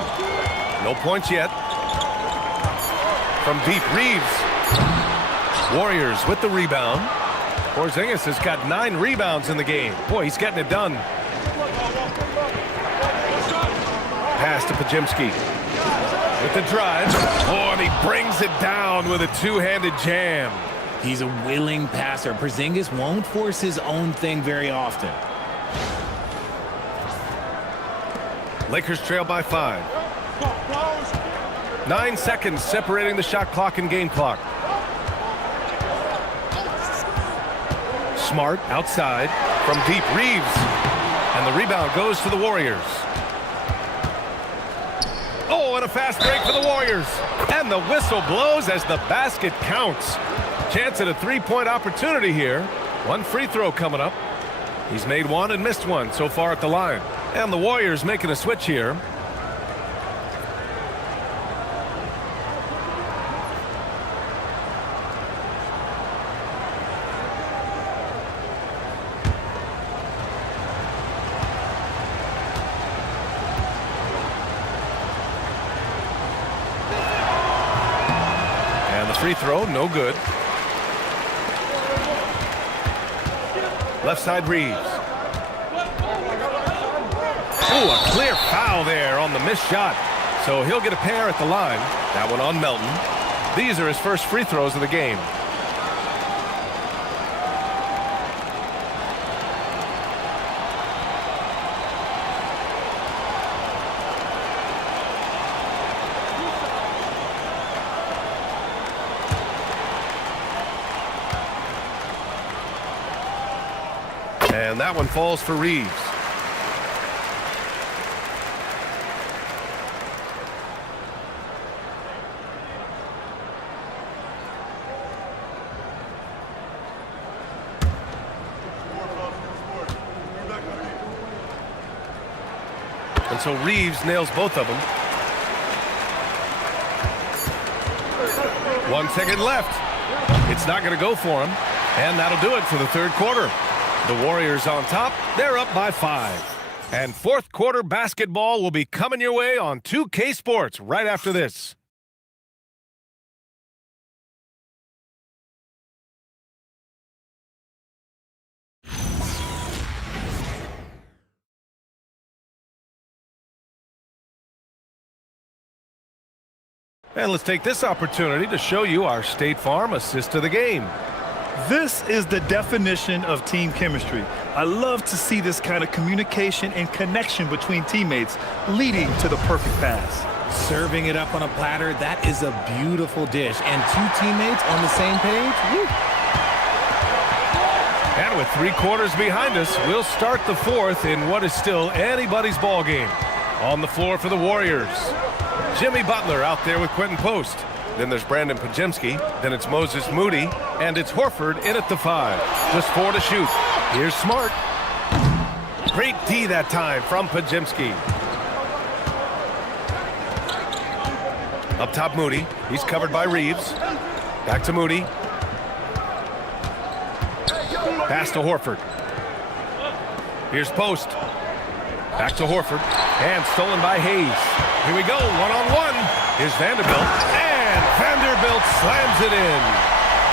No points yet. From deep, Reeves. Warriors with the rebound. Porzingis has got 9 rebounds in the game. Boy, he's getting it done. Pass to Pajimski. With the drive. Oh, and he brings it down with a two-handed jam. He's a willing passer. Porzingis won't force his own thing very often. Lakers trail by 5. 9 seconds separating the shot clock and game clock. Smart outside from deep, Reeves. And the rebound goes to the Warriors. Oh, and a fast break for the Warriors. And the whistle blows as the basket counts. Chance at a 3-point opportunity here. 1 free throw coming up. He's made 1 and missed 1 so far at the line. And the Warriors making a switch here. Free throw, no good. Left side, Reeves. Ooh, a clear foul there on the missed shot. So he'll get a pair at the line. That one on Melton. These are his first free throws of the game. And that one falls for Reeves. And so Reeves nails both of them. 1 second left. It's not going to go for him. And that'll do it for the third quarter. The Warriors on top. They're up by 5. And fourth quarter basketball will be coming your way on 2K Sports right after this. And let's take this opportunity to show you our State Farm assist to the game. This is the definition of team chemistry. I love to see this kind of communication and connection between teammates leading to the perfect pass. Serving it up on a platter, that is a beautiful dish. And two teammates on the same page, woo. And with 3 quarters behind us, we'll start the fourth in what is still anybody's ball game. On the floor for the Warriors, Jimmy Butler out there with Quentin Post. Then there's Brandon Pajemski. Then it's Moses Moody. And it's Horford in at the 5. Just 4 to shoot. Here's Smart. Great D that time from Pajemski. Up top, Moody. He's covered by Reeves. Back to Moody. Pass to Horford. Here's Post. Back to Horford. And stolen by Hayes. Here we go, one-on-one. Here's Vanderbilt. And Vanderbilt slams it in.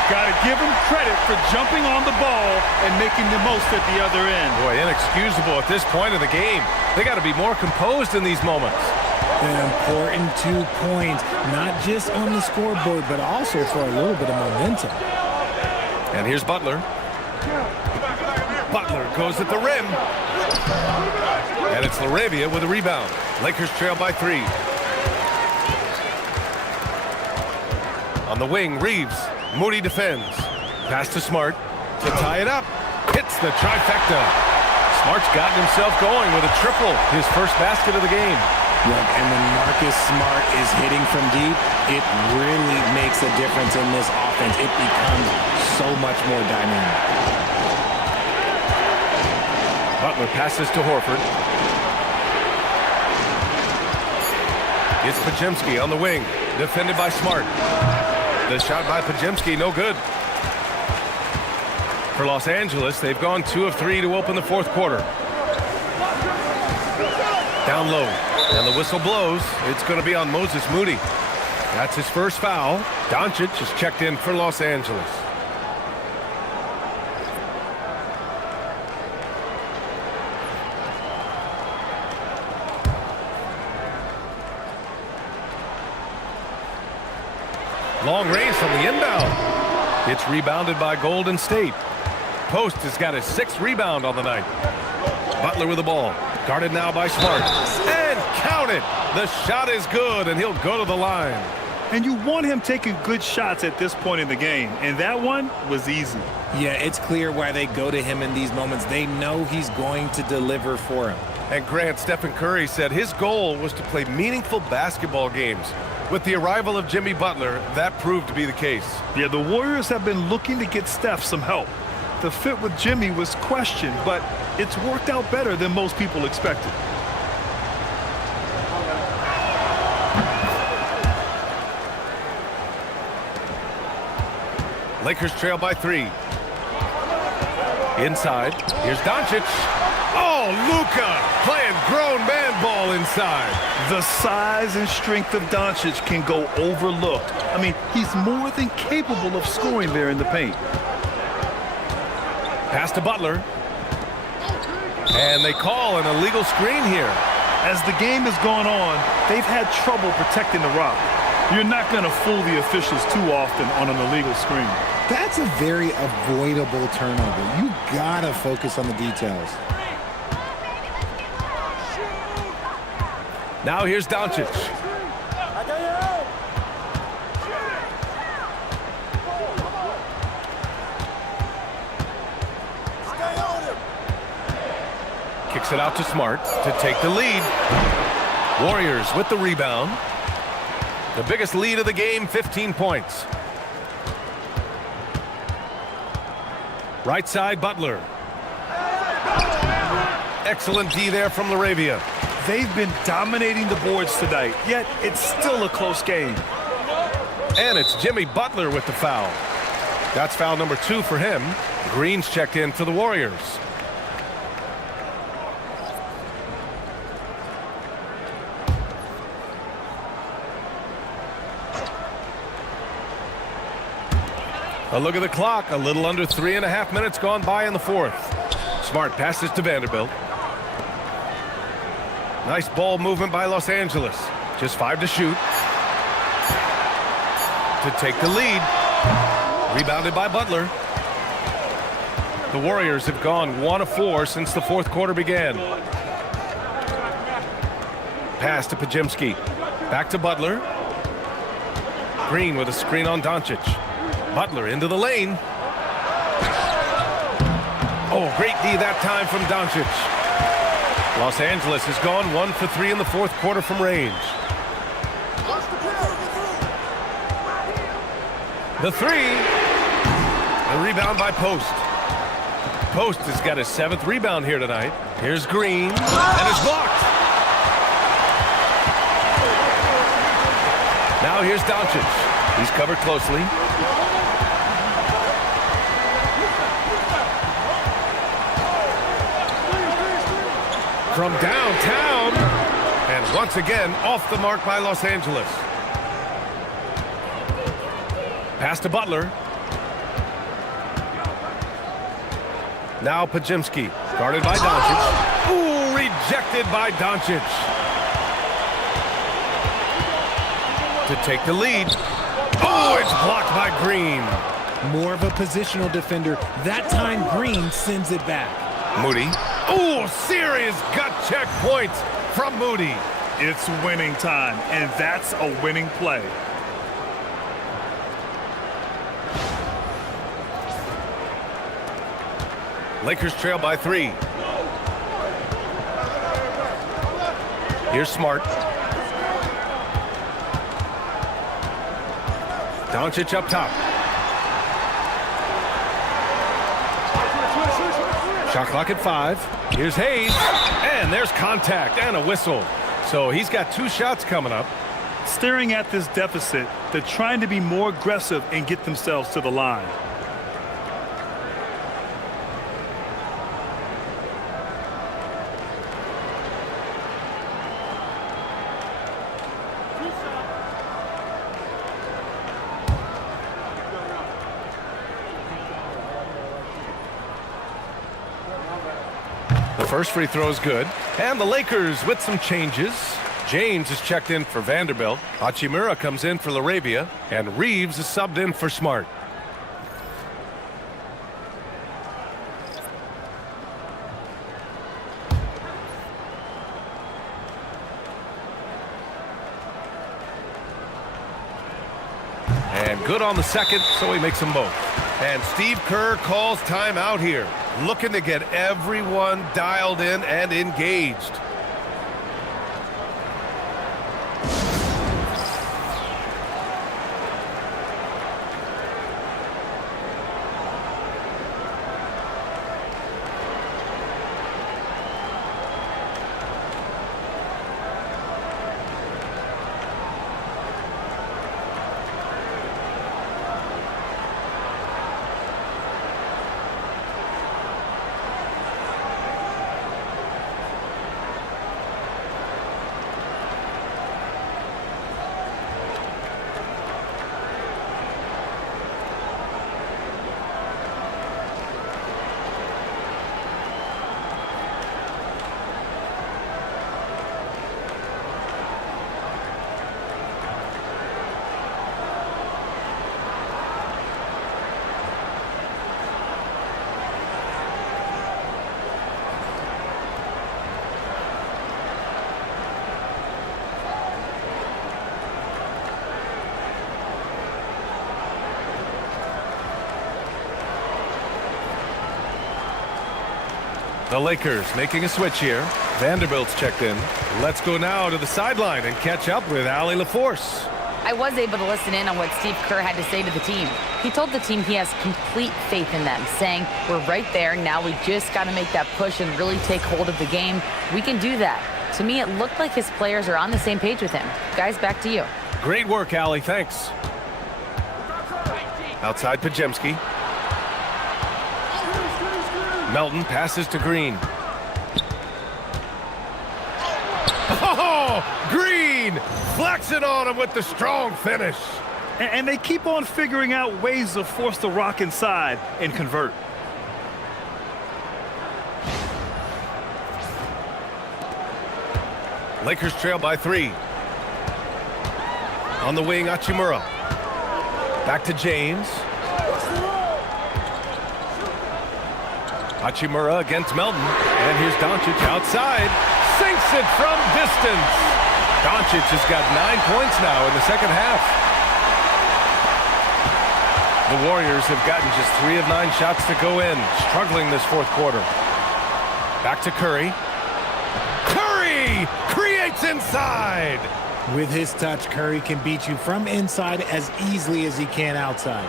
Got to give him credit for jumping on the ball and making the most at the other end. Boy, inexcusable at this point of the game. They got to be more composed in these moments. An important 2 points, not just on the scoreboard, but also for a little bit of momentum. And here's Butler. Butler goes at the rim. And it's LaRavia with a rebound. Lakers trail by 3. On the wing, Reeves. Moody defends. Pass to Smart to tie it up. Hits the trifecta. Smart's gotten himself going with a triple. His first basket of the game. Look, and when Marcus Smart is hitting from deep, it really makes a difference in this offense. It becomes so much more dynamic. Butler passes to Horford. It's Pajemski on the wing. Defended by Smart. The shot by Pajemski, no good. For Los Angeles, they've gone 2 of 3 to open the fourth quarter. Down low. And the whistle blows. It's going to be on Moses Moody. That's his first foul. Doncic is checked in for Los Angeles. Long range from the inbound. It's rebounded by Golden State. Post has got his 6th rebound on the night. Butler with the ball. Guarded now by Smart. And count it. The shot is good, and he'll go to the line. And you want him taking good shots at this point in the game. And that one was easy. Yeah, it's clear why they go to him in these moments. They know he's going to deliver for him. And Grant, Stephen Curry said his goal was to play meaningful basketball games. With the arrival of Jimmy Butler, that proved to be the case. Yeah, the Warriors have been looking to get Steph some help. The fit with Jimmy was questioned, but it's worked out better than most people expected. Lakers trail by 3. Inside, here's Doncic. Oh, Luka playing grown man ball inside. The size and strength of Doncic can go overlooked. I mean, he's more than capable of scoring there in the paint. Pass to Butler. And they call an illegal screen here. As the game has gone on, they've had trouble protecting the rock. You're not going to fool the officials too often on an illegal screen. That's a very avoidable turnover. You gotta focus on the details. Now here's Doncic. Kicks it out to Smart to take the lead. Warriors with the rebound. The biggest lead of the game, 15 points. Right side, Butler. Excellent D there from LaRavia. They've been dominating the boards tonight, yet it's still a close game. And it's Jimmy Butler with the foul. That's foul number 2 for him. Green's checked in for the Warriors. A look at the clock. A little under 3.5 minutes gone by in the fourth. Smart passes to Vanderbilt. Nice ball movement by Los Angeles. Just 5 to shoot. To take the lead. Rebounded by Butler. The Warriors have gone 1 of 4 since the fourth quarter began. Pass to Pajemski. Back to Butler. Green with a screen on Doncic. Butler into the lane. Oh, great D that time from Doncic. Los Angeles has gone 1 for 3 in the fourth quarter from range. The three. The rebound by Post. Post has got his 7th rebound here tonight. Here's Green, and it's blocked. Now here's Doncic. He's covered closely. From downtown, and once again off the mark by Los Angeles. Pass to Butler. Now Pajemski, guarded by Doncic. Ooh, rejected by Doncic. To take the lead. Oh, it's blocked by Green. More of a positional defender. That time Green sends it back. Moody. Oh, serious gut check points from Moody. It's winning time, and that's a winning play. Lakers trail by 3. Here's Smart. Doncic up top. Shot clock at 5. Here's Hayes. And there's contact and a whistle. So he's got 2 shots coming up. Staring at this deficit, they're trying to be more aggressive and get themselves to the line. The first free throw is good. And the Lakers with some changes. James is checked in for Vanderbilt. Hachimura comes in for LaRabia. And Reeves is subbed in for Smart. And good on the second, so he makes them both. And Steve Kerr calls timeout here, looking to get everyone dialed in and engaged. The Lakers making a switch here. Vanderbilt's checked in. Let's go now to the sideline and catch up with Allie LaForce. I was able to listen in on what Steve Kerr had to say to the team. He told the team he has complete faith in them, saying, we're right there, now we just got to make that push and really take hold of the game. We can do that. To me, it looked like his players are on the same page with him. Guys, back to you. Great work, Allie, thanks. Outside Pajemski. Melton passes to Green. Oh, Green flexing on him with the strong finish. And they keep on figuring out ways to force the rock inside and convert. Lakers trail by 3. On the wing, Hachimura. Back to James. Hachimura against Melton. And here's Doncic outside. Sinks it from distance. Doncic has got 9 points now in the second half. The Warriors have gotten just 3 of 9 shots to go in. Struggling this fourth quarter. Back to Curry. Curry creates inside. With his touch, Curry can beat you from inside as easily as he can outside.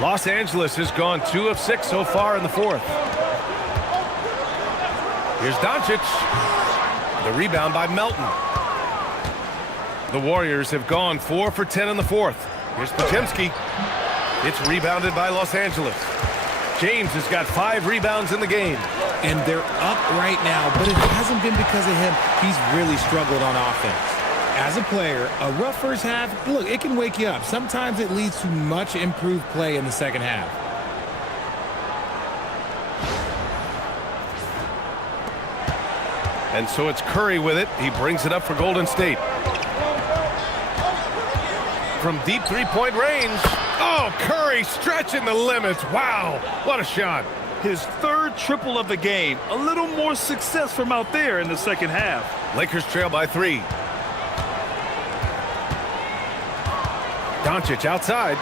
Los Angeles has gone 2 of 6 so far in the fourth. Here's Doncic. The rebound by Melton. The Warriors have gone 4 for 10 in the fourth. Here's Podziemski. It's rebounded by Los Angeles. James has got 5 rebounds in the game. And they're up right now, but it hasn't been because of him. He's really struggled on offense. As a player, a rough first half, look, it can wake you up. Sometimes it leads to much improved play in the second half. And so it's Curry with it. He brings it up for Golden State. From deep three-point range. Oh, Curry stretching the limits. Wow, what a shot. His 3rd triple of the game. A little more success from out there in the second half. Lakers trail by 3. Doncic outside.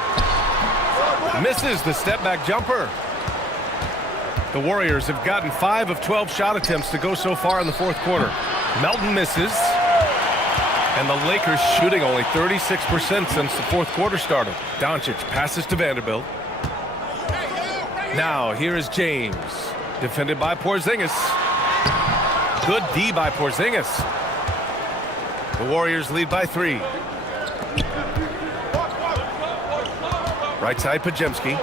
Misses the step-back jumper. The Warriors have gotten 5 of 12 shot attempts to go so far in the fourth quarter. Melton misses. And the Lakers shooting only 36% since the fourth quarter started. Doncic passes to Vanderbilt. Now here is James. Defended by Porzingis. Good D by Porzingis. The Warriors lead by 3. Right side, Podziemski.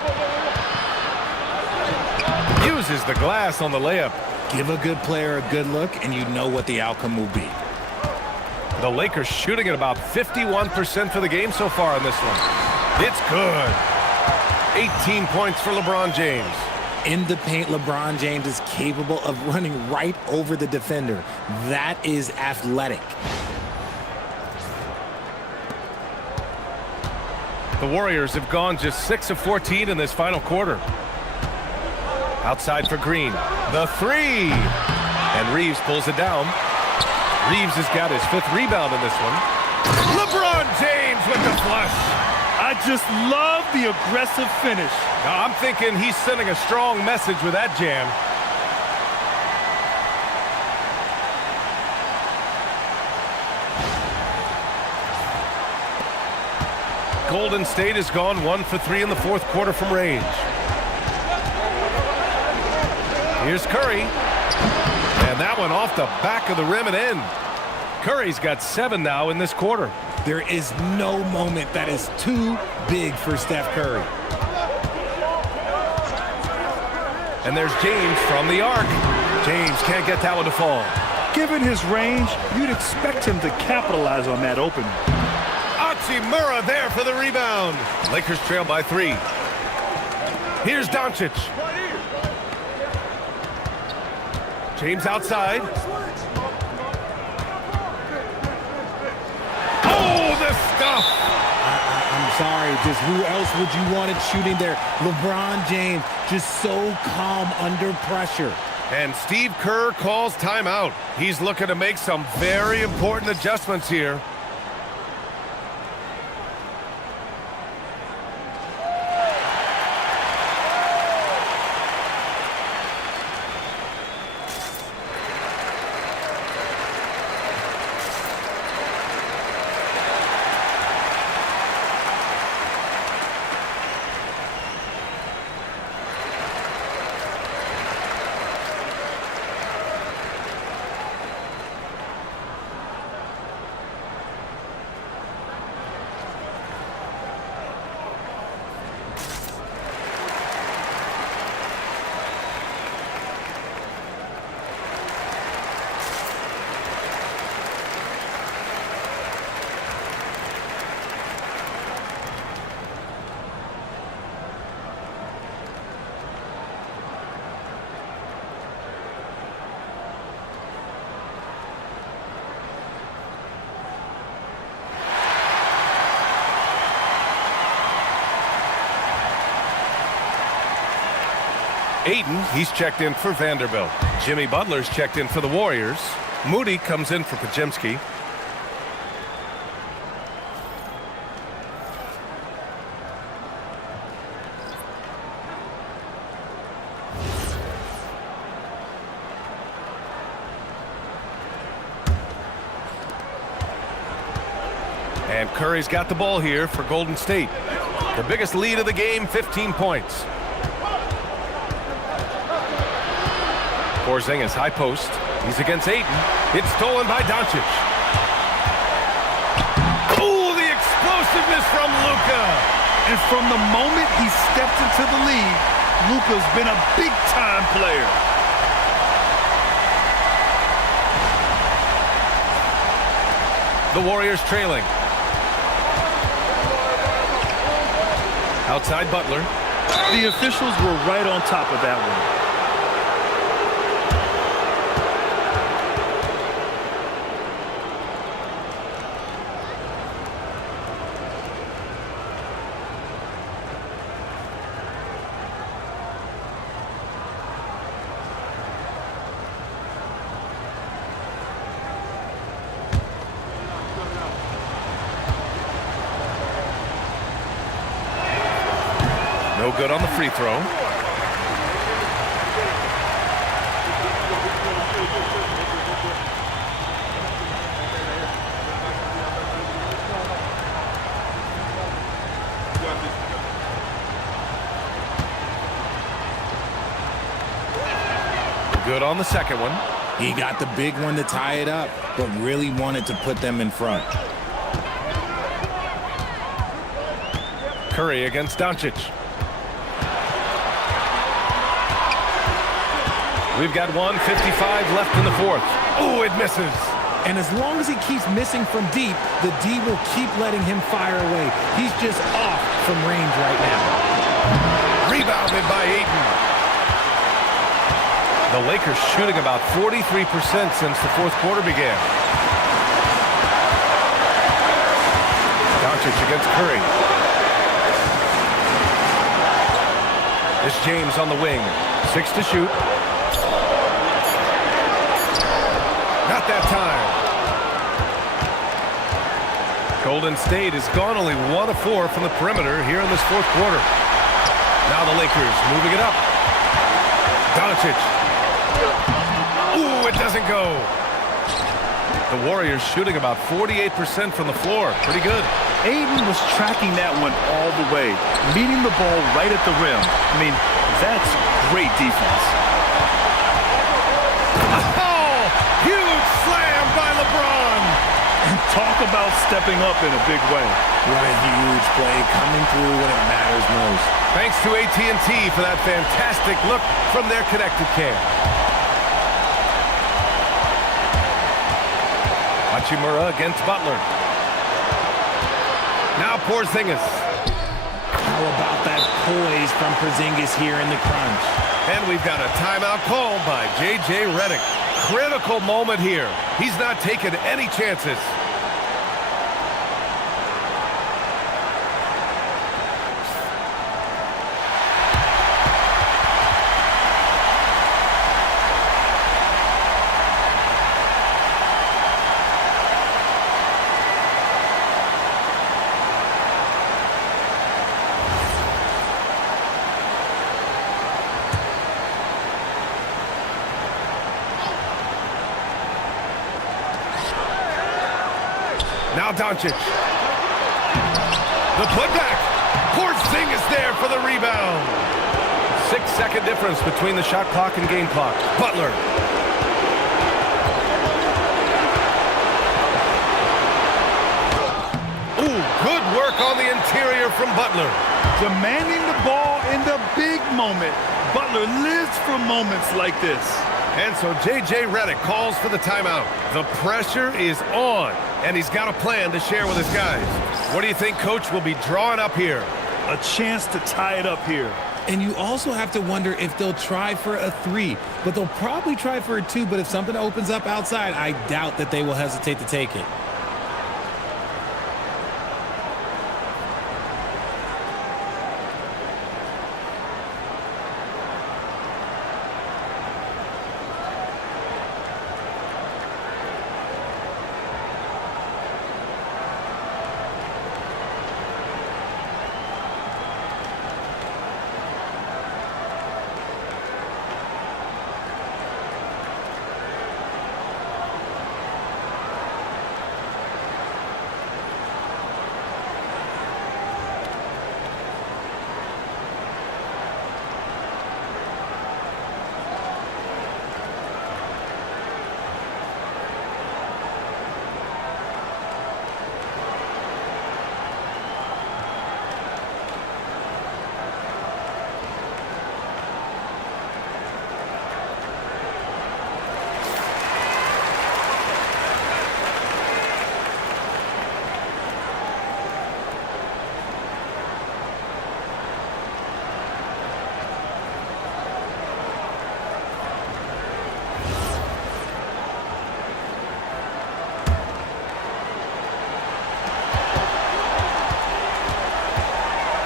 Uses the glass on the layup. Give a good player a good look, and you know what the outcome will be. The Lakers shooting at about 51% for the game so far in this one. It's good. 18 points for LeBron James. In the paint, LeBron James is capable of running right over the defender. That is athletic. The Warriors have gone just 6 of 14 in this final quarter. Outside for Green. The 3. And Reeves pulls it down. Reeves has got his 5th rebound in this one. LeBron James with the flush. I just love the aggressive finish. Now, I'm thinking he's sending a strong message with that jam. Golden State has gone 1 for 3 in the fourth quarter from range. Here's Curry. And that one off the back of the rim and in. Curry's got 7 now in this quarter. There is no moment that is too big for Steph Curry. And there's James from the arc. James can't get that one to fall. Given his range, you'd expect him to capitalize on that opening. Hachimura there for the rebound. Lakers trail by 3. Here's Doncic. James outside. Oh, the stuff. I'm sorry, just who else would you want it shooting there? LeBron James, just so calm under pressure. And Steve Kerr calls timeout. He's looking to make some very important adjustments here. Ayton, he's checked in for Vanderbilt. Jimmy Butler's checked in for the Warriors. Moody comes in for Podziemski. And Curry's got the ball here for Golden State. The biggest lead of the game, 15 points. Porzingis, high post. He's against Ayton. It's stolen by Doncic. Oh, the explosiveness from Luka. And from the moment he stepped into the league, Luka's been a big-time player. The Warriors trailing. Outside Butler. The officials were right on top of that one. No good on the free throw. Good on the second one. He got the big one to tie it up, but really wanted to put them in front. Curry against Doncic. We've got 1:55 left in the fourth. Oh, it misses. And as long as he keeps missing from deep, the D will keep letting him fire away. He's just off from range right now. Rebounded by Ayton. The Lakers shooting about 43% since the fourth quarter began. Doncic against Curry. This James on the wing. 6 to shoot. Not that time. Golden State has gone only 1 of 4 from the perimeter here in this fourth quarter. Now the Lakers moving it up. Doncic. Ooh, it doesn't go. The Warriors shooting about 48% from the floor. Pretty good. Ayton was tracking that one all the way, meeting the ball right at the rim. I mean, that's great defense. Oh, huge slam by LeBron. And talk about stepping up in a big way. What a huge play, coming through when it matters most. Thanks to AT&T for that fantastic look from their connected cam. Hachimura against Butler. Now Porzingis. How about that poise from Porzingis here in the crunch? And we've got a timeout called by J.J. Redick. Critical moment here. He's not taking any chances. Now Doncic. The putback. Porzingis there for the rebound. 6-second difference between the shot clock and game clock. Butler. Ooh, good work on the interior from Butler. Demanding the ball in the big moment. Butler lives for moments like this. And so J.J. Redick calls for the timeout. The pressure is on, and he's got a plan to share with his guys. What do you think Coach will be drawing up here? A chance to tie it up here. And you also have to wonder if they'll try for a 3, but they'll probably try for a 2, but if something opens up outside, I doubt that they will hesitate to take it.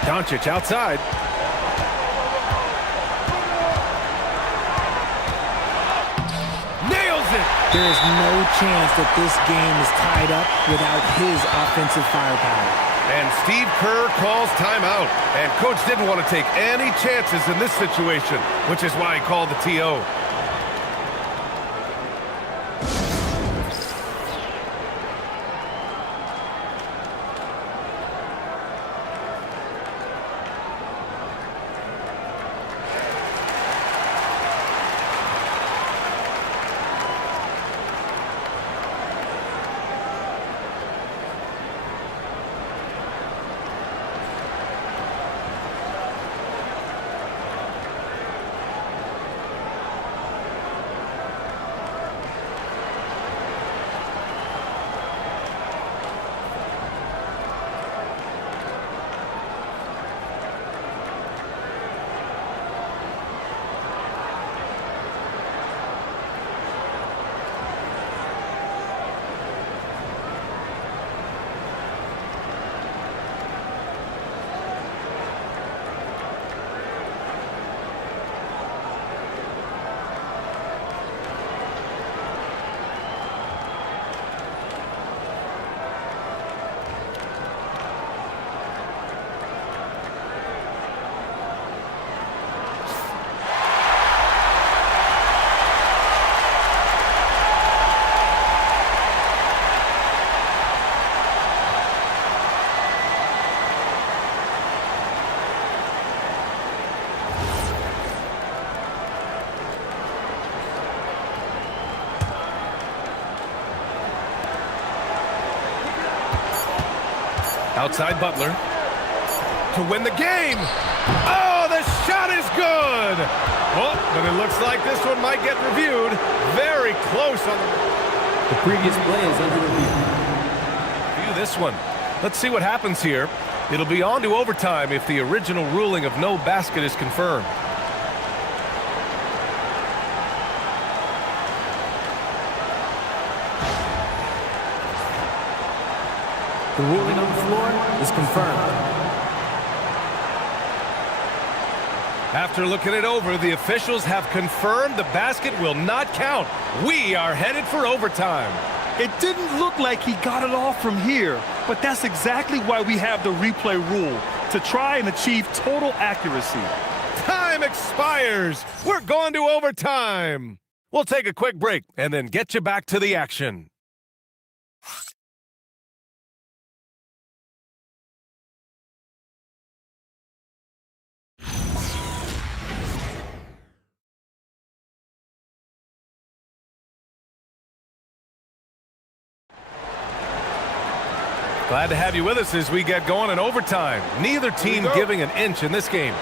Doncic outside. Nails it! There is no chance that this game is tied up without his offensive firepower. And Steve Kerr calls timeout. And coach didn't want to take any chances in this situation, which is why he called the TO. Outside Butler to win the game. Oh, the shot is good. Oh, but it looks like this one might get reviewed. Very close on the previous play is under review. View this one. Let's see what happens here. It'll be on to overtime if the original ruling of no basket is confirmed. The ruling on the floor is confirmed. After looking it over, the officials have confirmed the basket will not count. We are headed for overtime. It didn't look like he got it off from here, but that's exactly why we have the replay rule, to try and achieve total accuracy. Time expires. We're going to overtime. We'll take a quick break and then get you back to the action. Glad to have you with us as we get going in overtime. Neither team giving an inch in this game.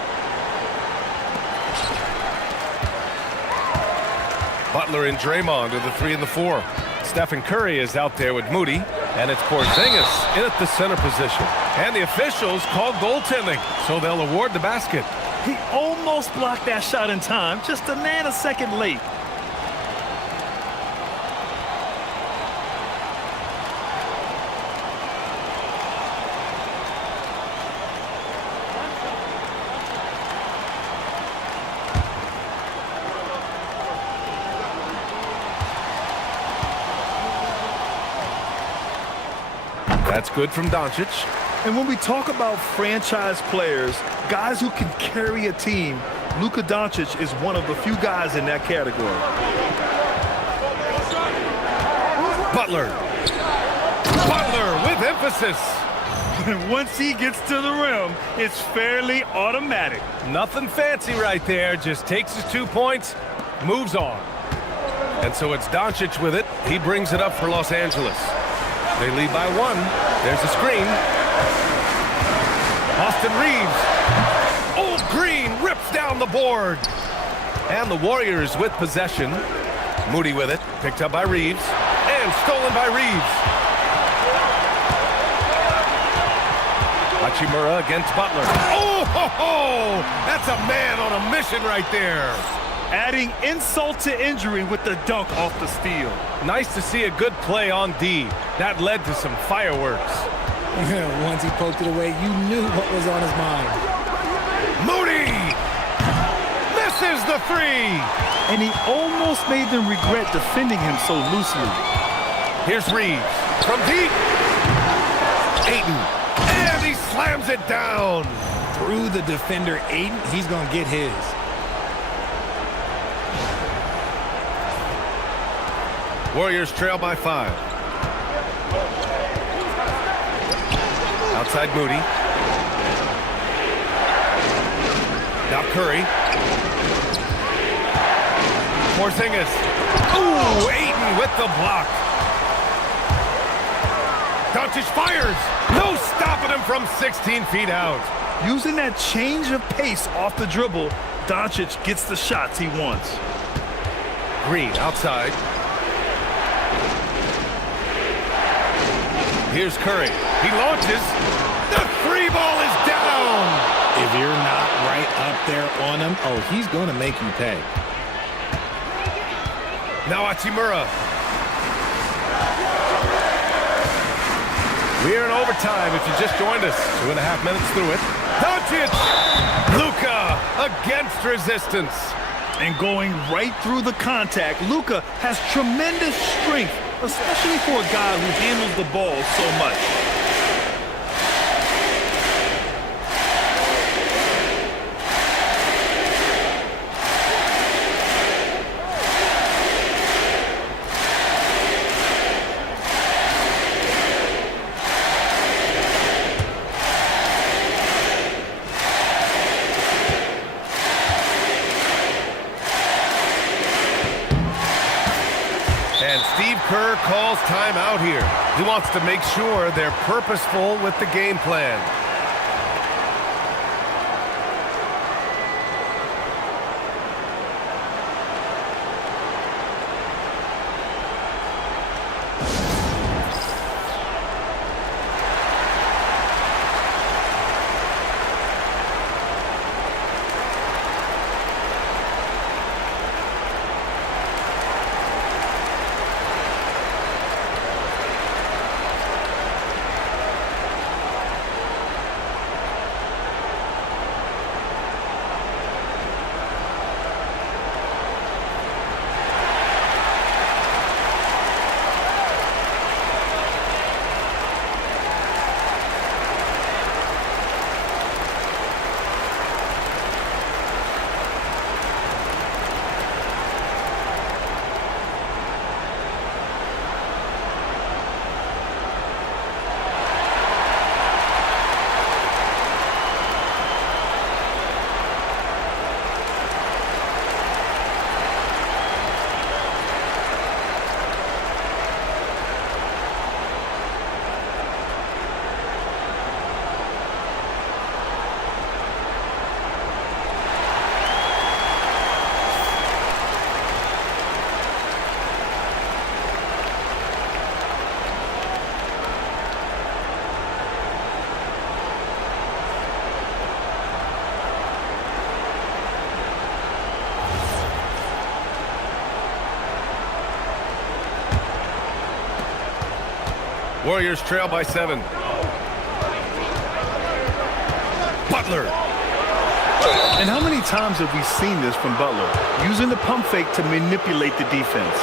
Butler and Draymond are the 3 and the 4. Stephen Curry is out there with Moody, and it's Porzingis in at the center position. And the officials call goaltending, so they'll award the basket. He almost blocked that shot in time, just a nanosecond late. That's good from Doncic. And when we talk about franchise players, guys who can carry a team, Luka Doncic is one of the few guys in that category. Butler. Butler with emphasis. And once he gets to the rim, it's fairly automatic. Nothing fancy right there. Just takes his 2 points, moves on. And so it's Doncic with it. He brings it up for Los Angeles. They lead by 1. There's a screen. Austin Reeves. Old Green rips down the board. And the Warriors with possession. Moody with it. Picked up by Reeves. And stolen by Reeves. Hachimura against Butler. Oh, ho, ho! That's a man on a mission right there. Adding insult to injury with the dunk off the steal. Nice to see a good play on D. That led to some fireworks. Once he poked it away, you knew what was on his mind. Moody misses the three. And he almost made them regret defending him so loosely. Here's Reeves from deep. Ayton, and he slams it down. Through the defender, Ayton, he's going to get his. Warriors trail by 5. Outside Moody. Now Curry. Porzingis. Ooh, Ayton with the block. Doncic fires. No stopping him from 16 feet out. Using that change of pace off the dribble, Doncic gets the shots he wants. Green outside. Here's Curry. He launches. The three ball is down. If you're not right up there on him, oh, he's going to make you pay. Now Hachimura. We are in overtime if you just joined us. 2.5 minutes through it. Doncic! Luka against resistance. And going right through the contact, Luka has tremendous strength, especially for a guy who handles the ball so much. And Steve Kerr calls timeout here. He wants to make sure they're purposeful with the game plan. Warriors trail by 7. Butler. And how many times have we seen this from Butler? Using the pump fake to manipulate the defense.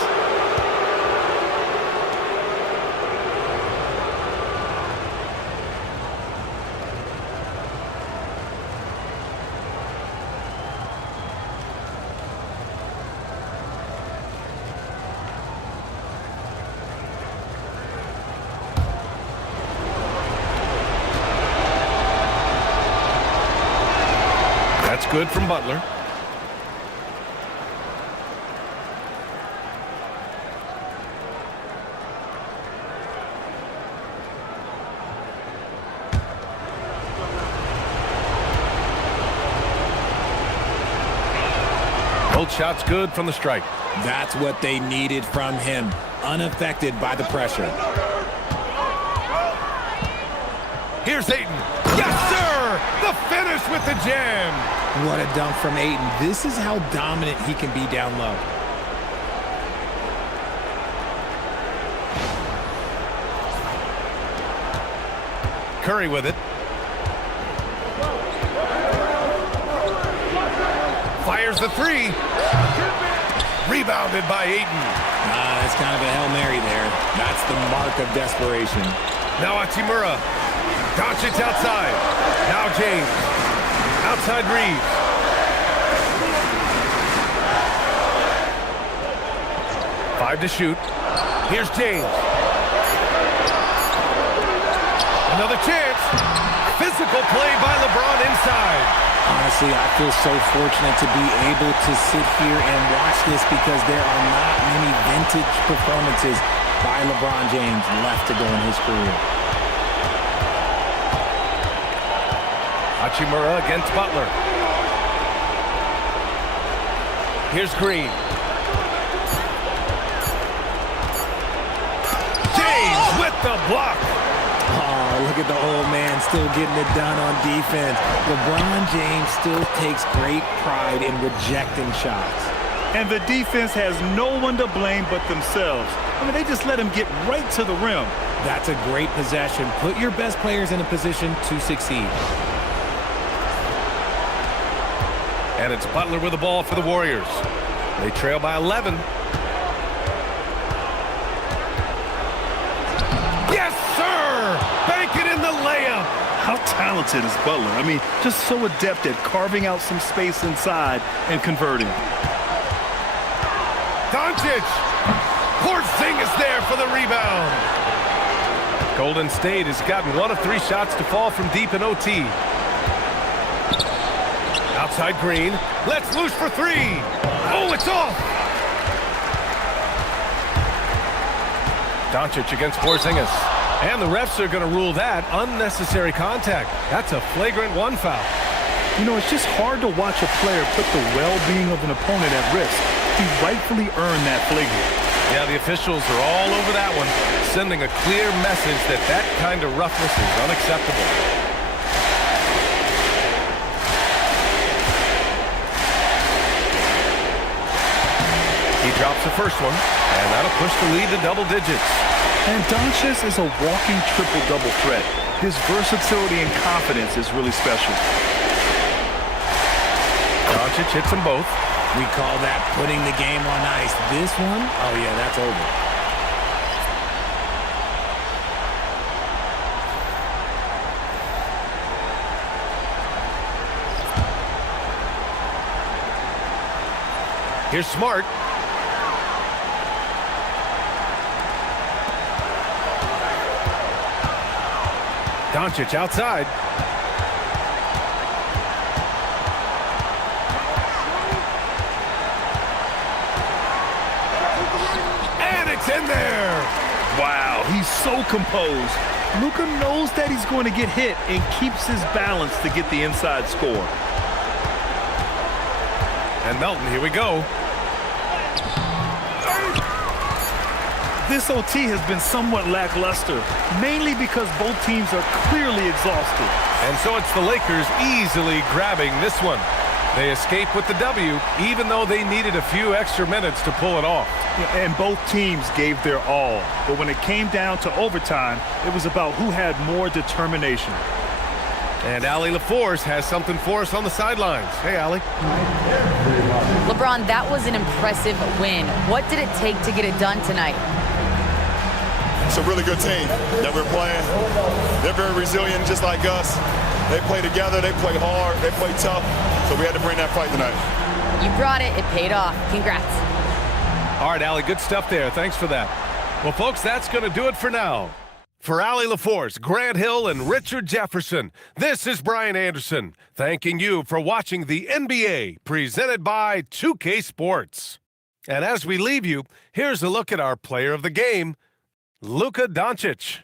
That's good from Butler. Both shots good from the strike. That's what they needed from him, unaffected by the pressure. Here's Ayton. Yes, sir! The finish with the jam. What a dunk from Ayton. This is how dominant he can be down low. Curry with it. Fires the three. Rebounded by Ayton. That's kind of a Hail Mary there. That's the mark of desperation. Now Hachimura. Doncic outside. Now James. Outside Reeves. Five to shoot. Here's James. Another chance. Physical play by LeBron inside. Honestly, I feel so fortunate to be able to sit here and watch this because there are not many vintage performances by LeBron James left to go in his career. Hachimura against Butler. Here's Green. James with the block. Oh, look at the old man still getting it done on defense. LeBron James still takes great pride in rejecting shots. And the defense has no one to blame but themselves. I mean, they just let him get right to the rim. That's a great possession. Put your best players in a position to succeed. And it's Butler with the ball for the Warriors. They trail by 11. Yes, sir! Bank it in the layup. How talented is Butler? I mean, just so adept at carving out some space inside and converting. Doncic! Porzingis there for the rebound. Golden State has gotten 1 of 3 shots to fall from deep in OT. Outside Green. Let's loose for 3. Oh, it's off. Doncic against Porzingis. And the refs are going to rule that unnecessary contact. That's a flagrant 1 foul. You know, it's just hard to watch a player put the well-being of an opponent at risk. He rightfully earned that flagrant. Yeah, the officials are all over that one, sending a clear message that that kind of roughness is unacceptable. He drops the first one, and that'll push the lead to double digits. And Doncic is a walking triple-double threat. His versatility and confidence is really special. Doncic hits them both. We call that putting the game on ice. This one, oh yeah, that's over. Here's Smart. Doncic outside. And it's in there. Wow, he's so composed. Luka knows that he's going to get hit and keeps his balance to get the inside score. And Melton, here we go. This OT has been somewhat lackluster, mainly because both teams are clearly exhausted. And so it's the Lakers easily grabbing this one. They escape with the W, even though they needed a few extra minutes to pull it off. Yeah, and both teams gave their all. But when it came down to overtime, it was about who had more determination. And Allie LaForce has something for us on the sidelines. Hey, Allie. LeBron, that was an impressive win. What did it take to get it done tonight? It's a really good team that we're playing. They're very resilient, just like us. They play together, they play hard, they play tough. So we had to bring that fight tonight. You brought it. It paid off. Congrats. All right, Allie, good stuff there. Thanks for that. Well, folks, that's going to do it for now. For Allie LaForce, Grant Hill, and Richard Jefferson, this is Brian Anderson, thanking you for watching the NBA, presented by 2K Sports. And as we leave you, here's a look at our player of the game, Luka Doncic.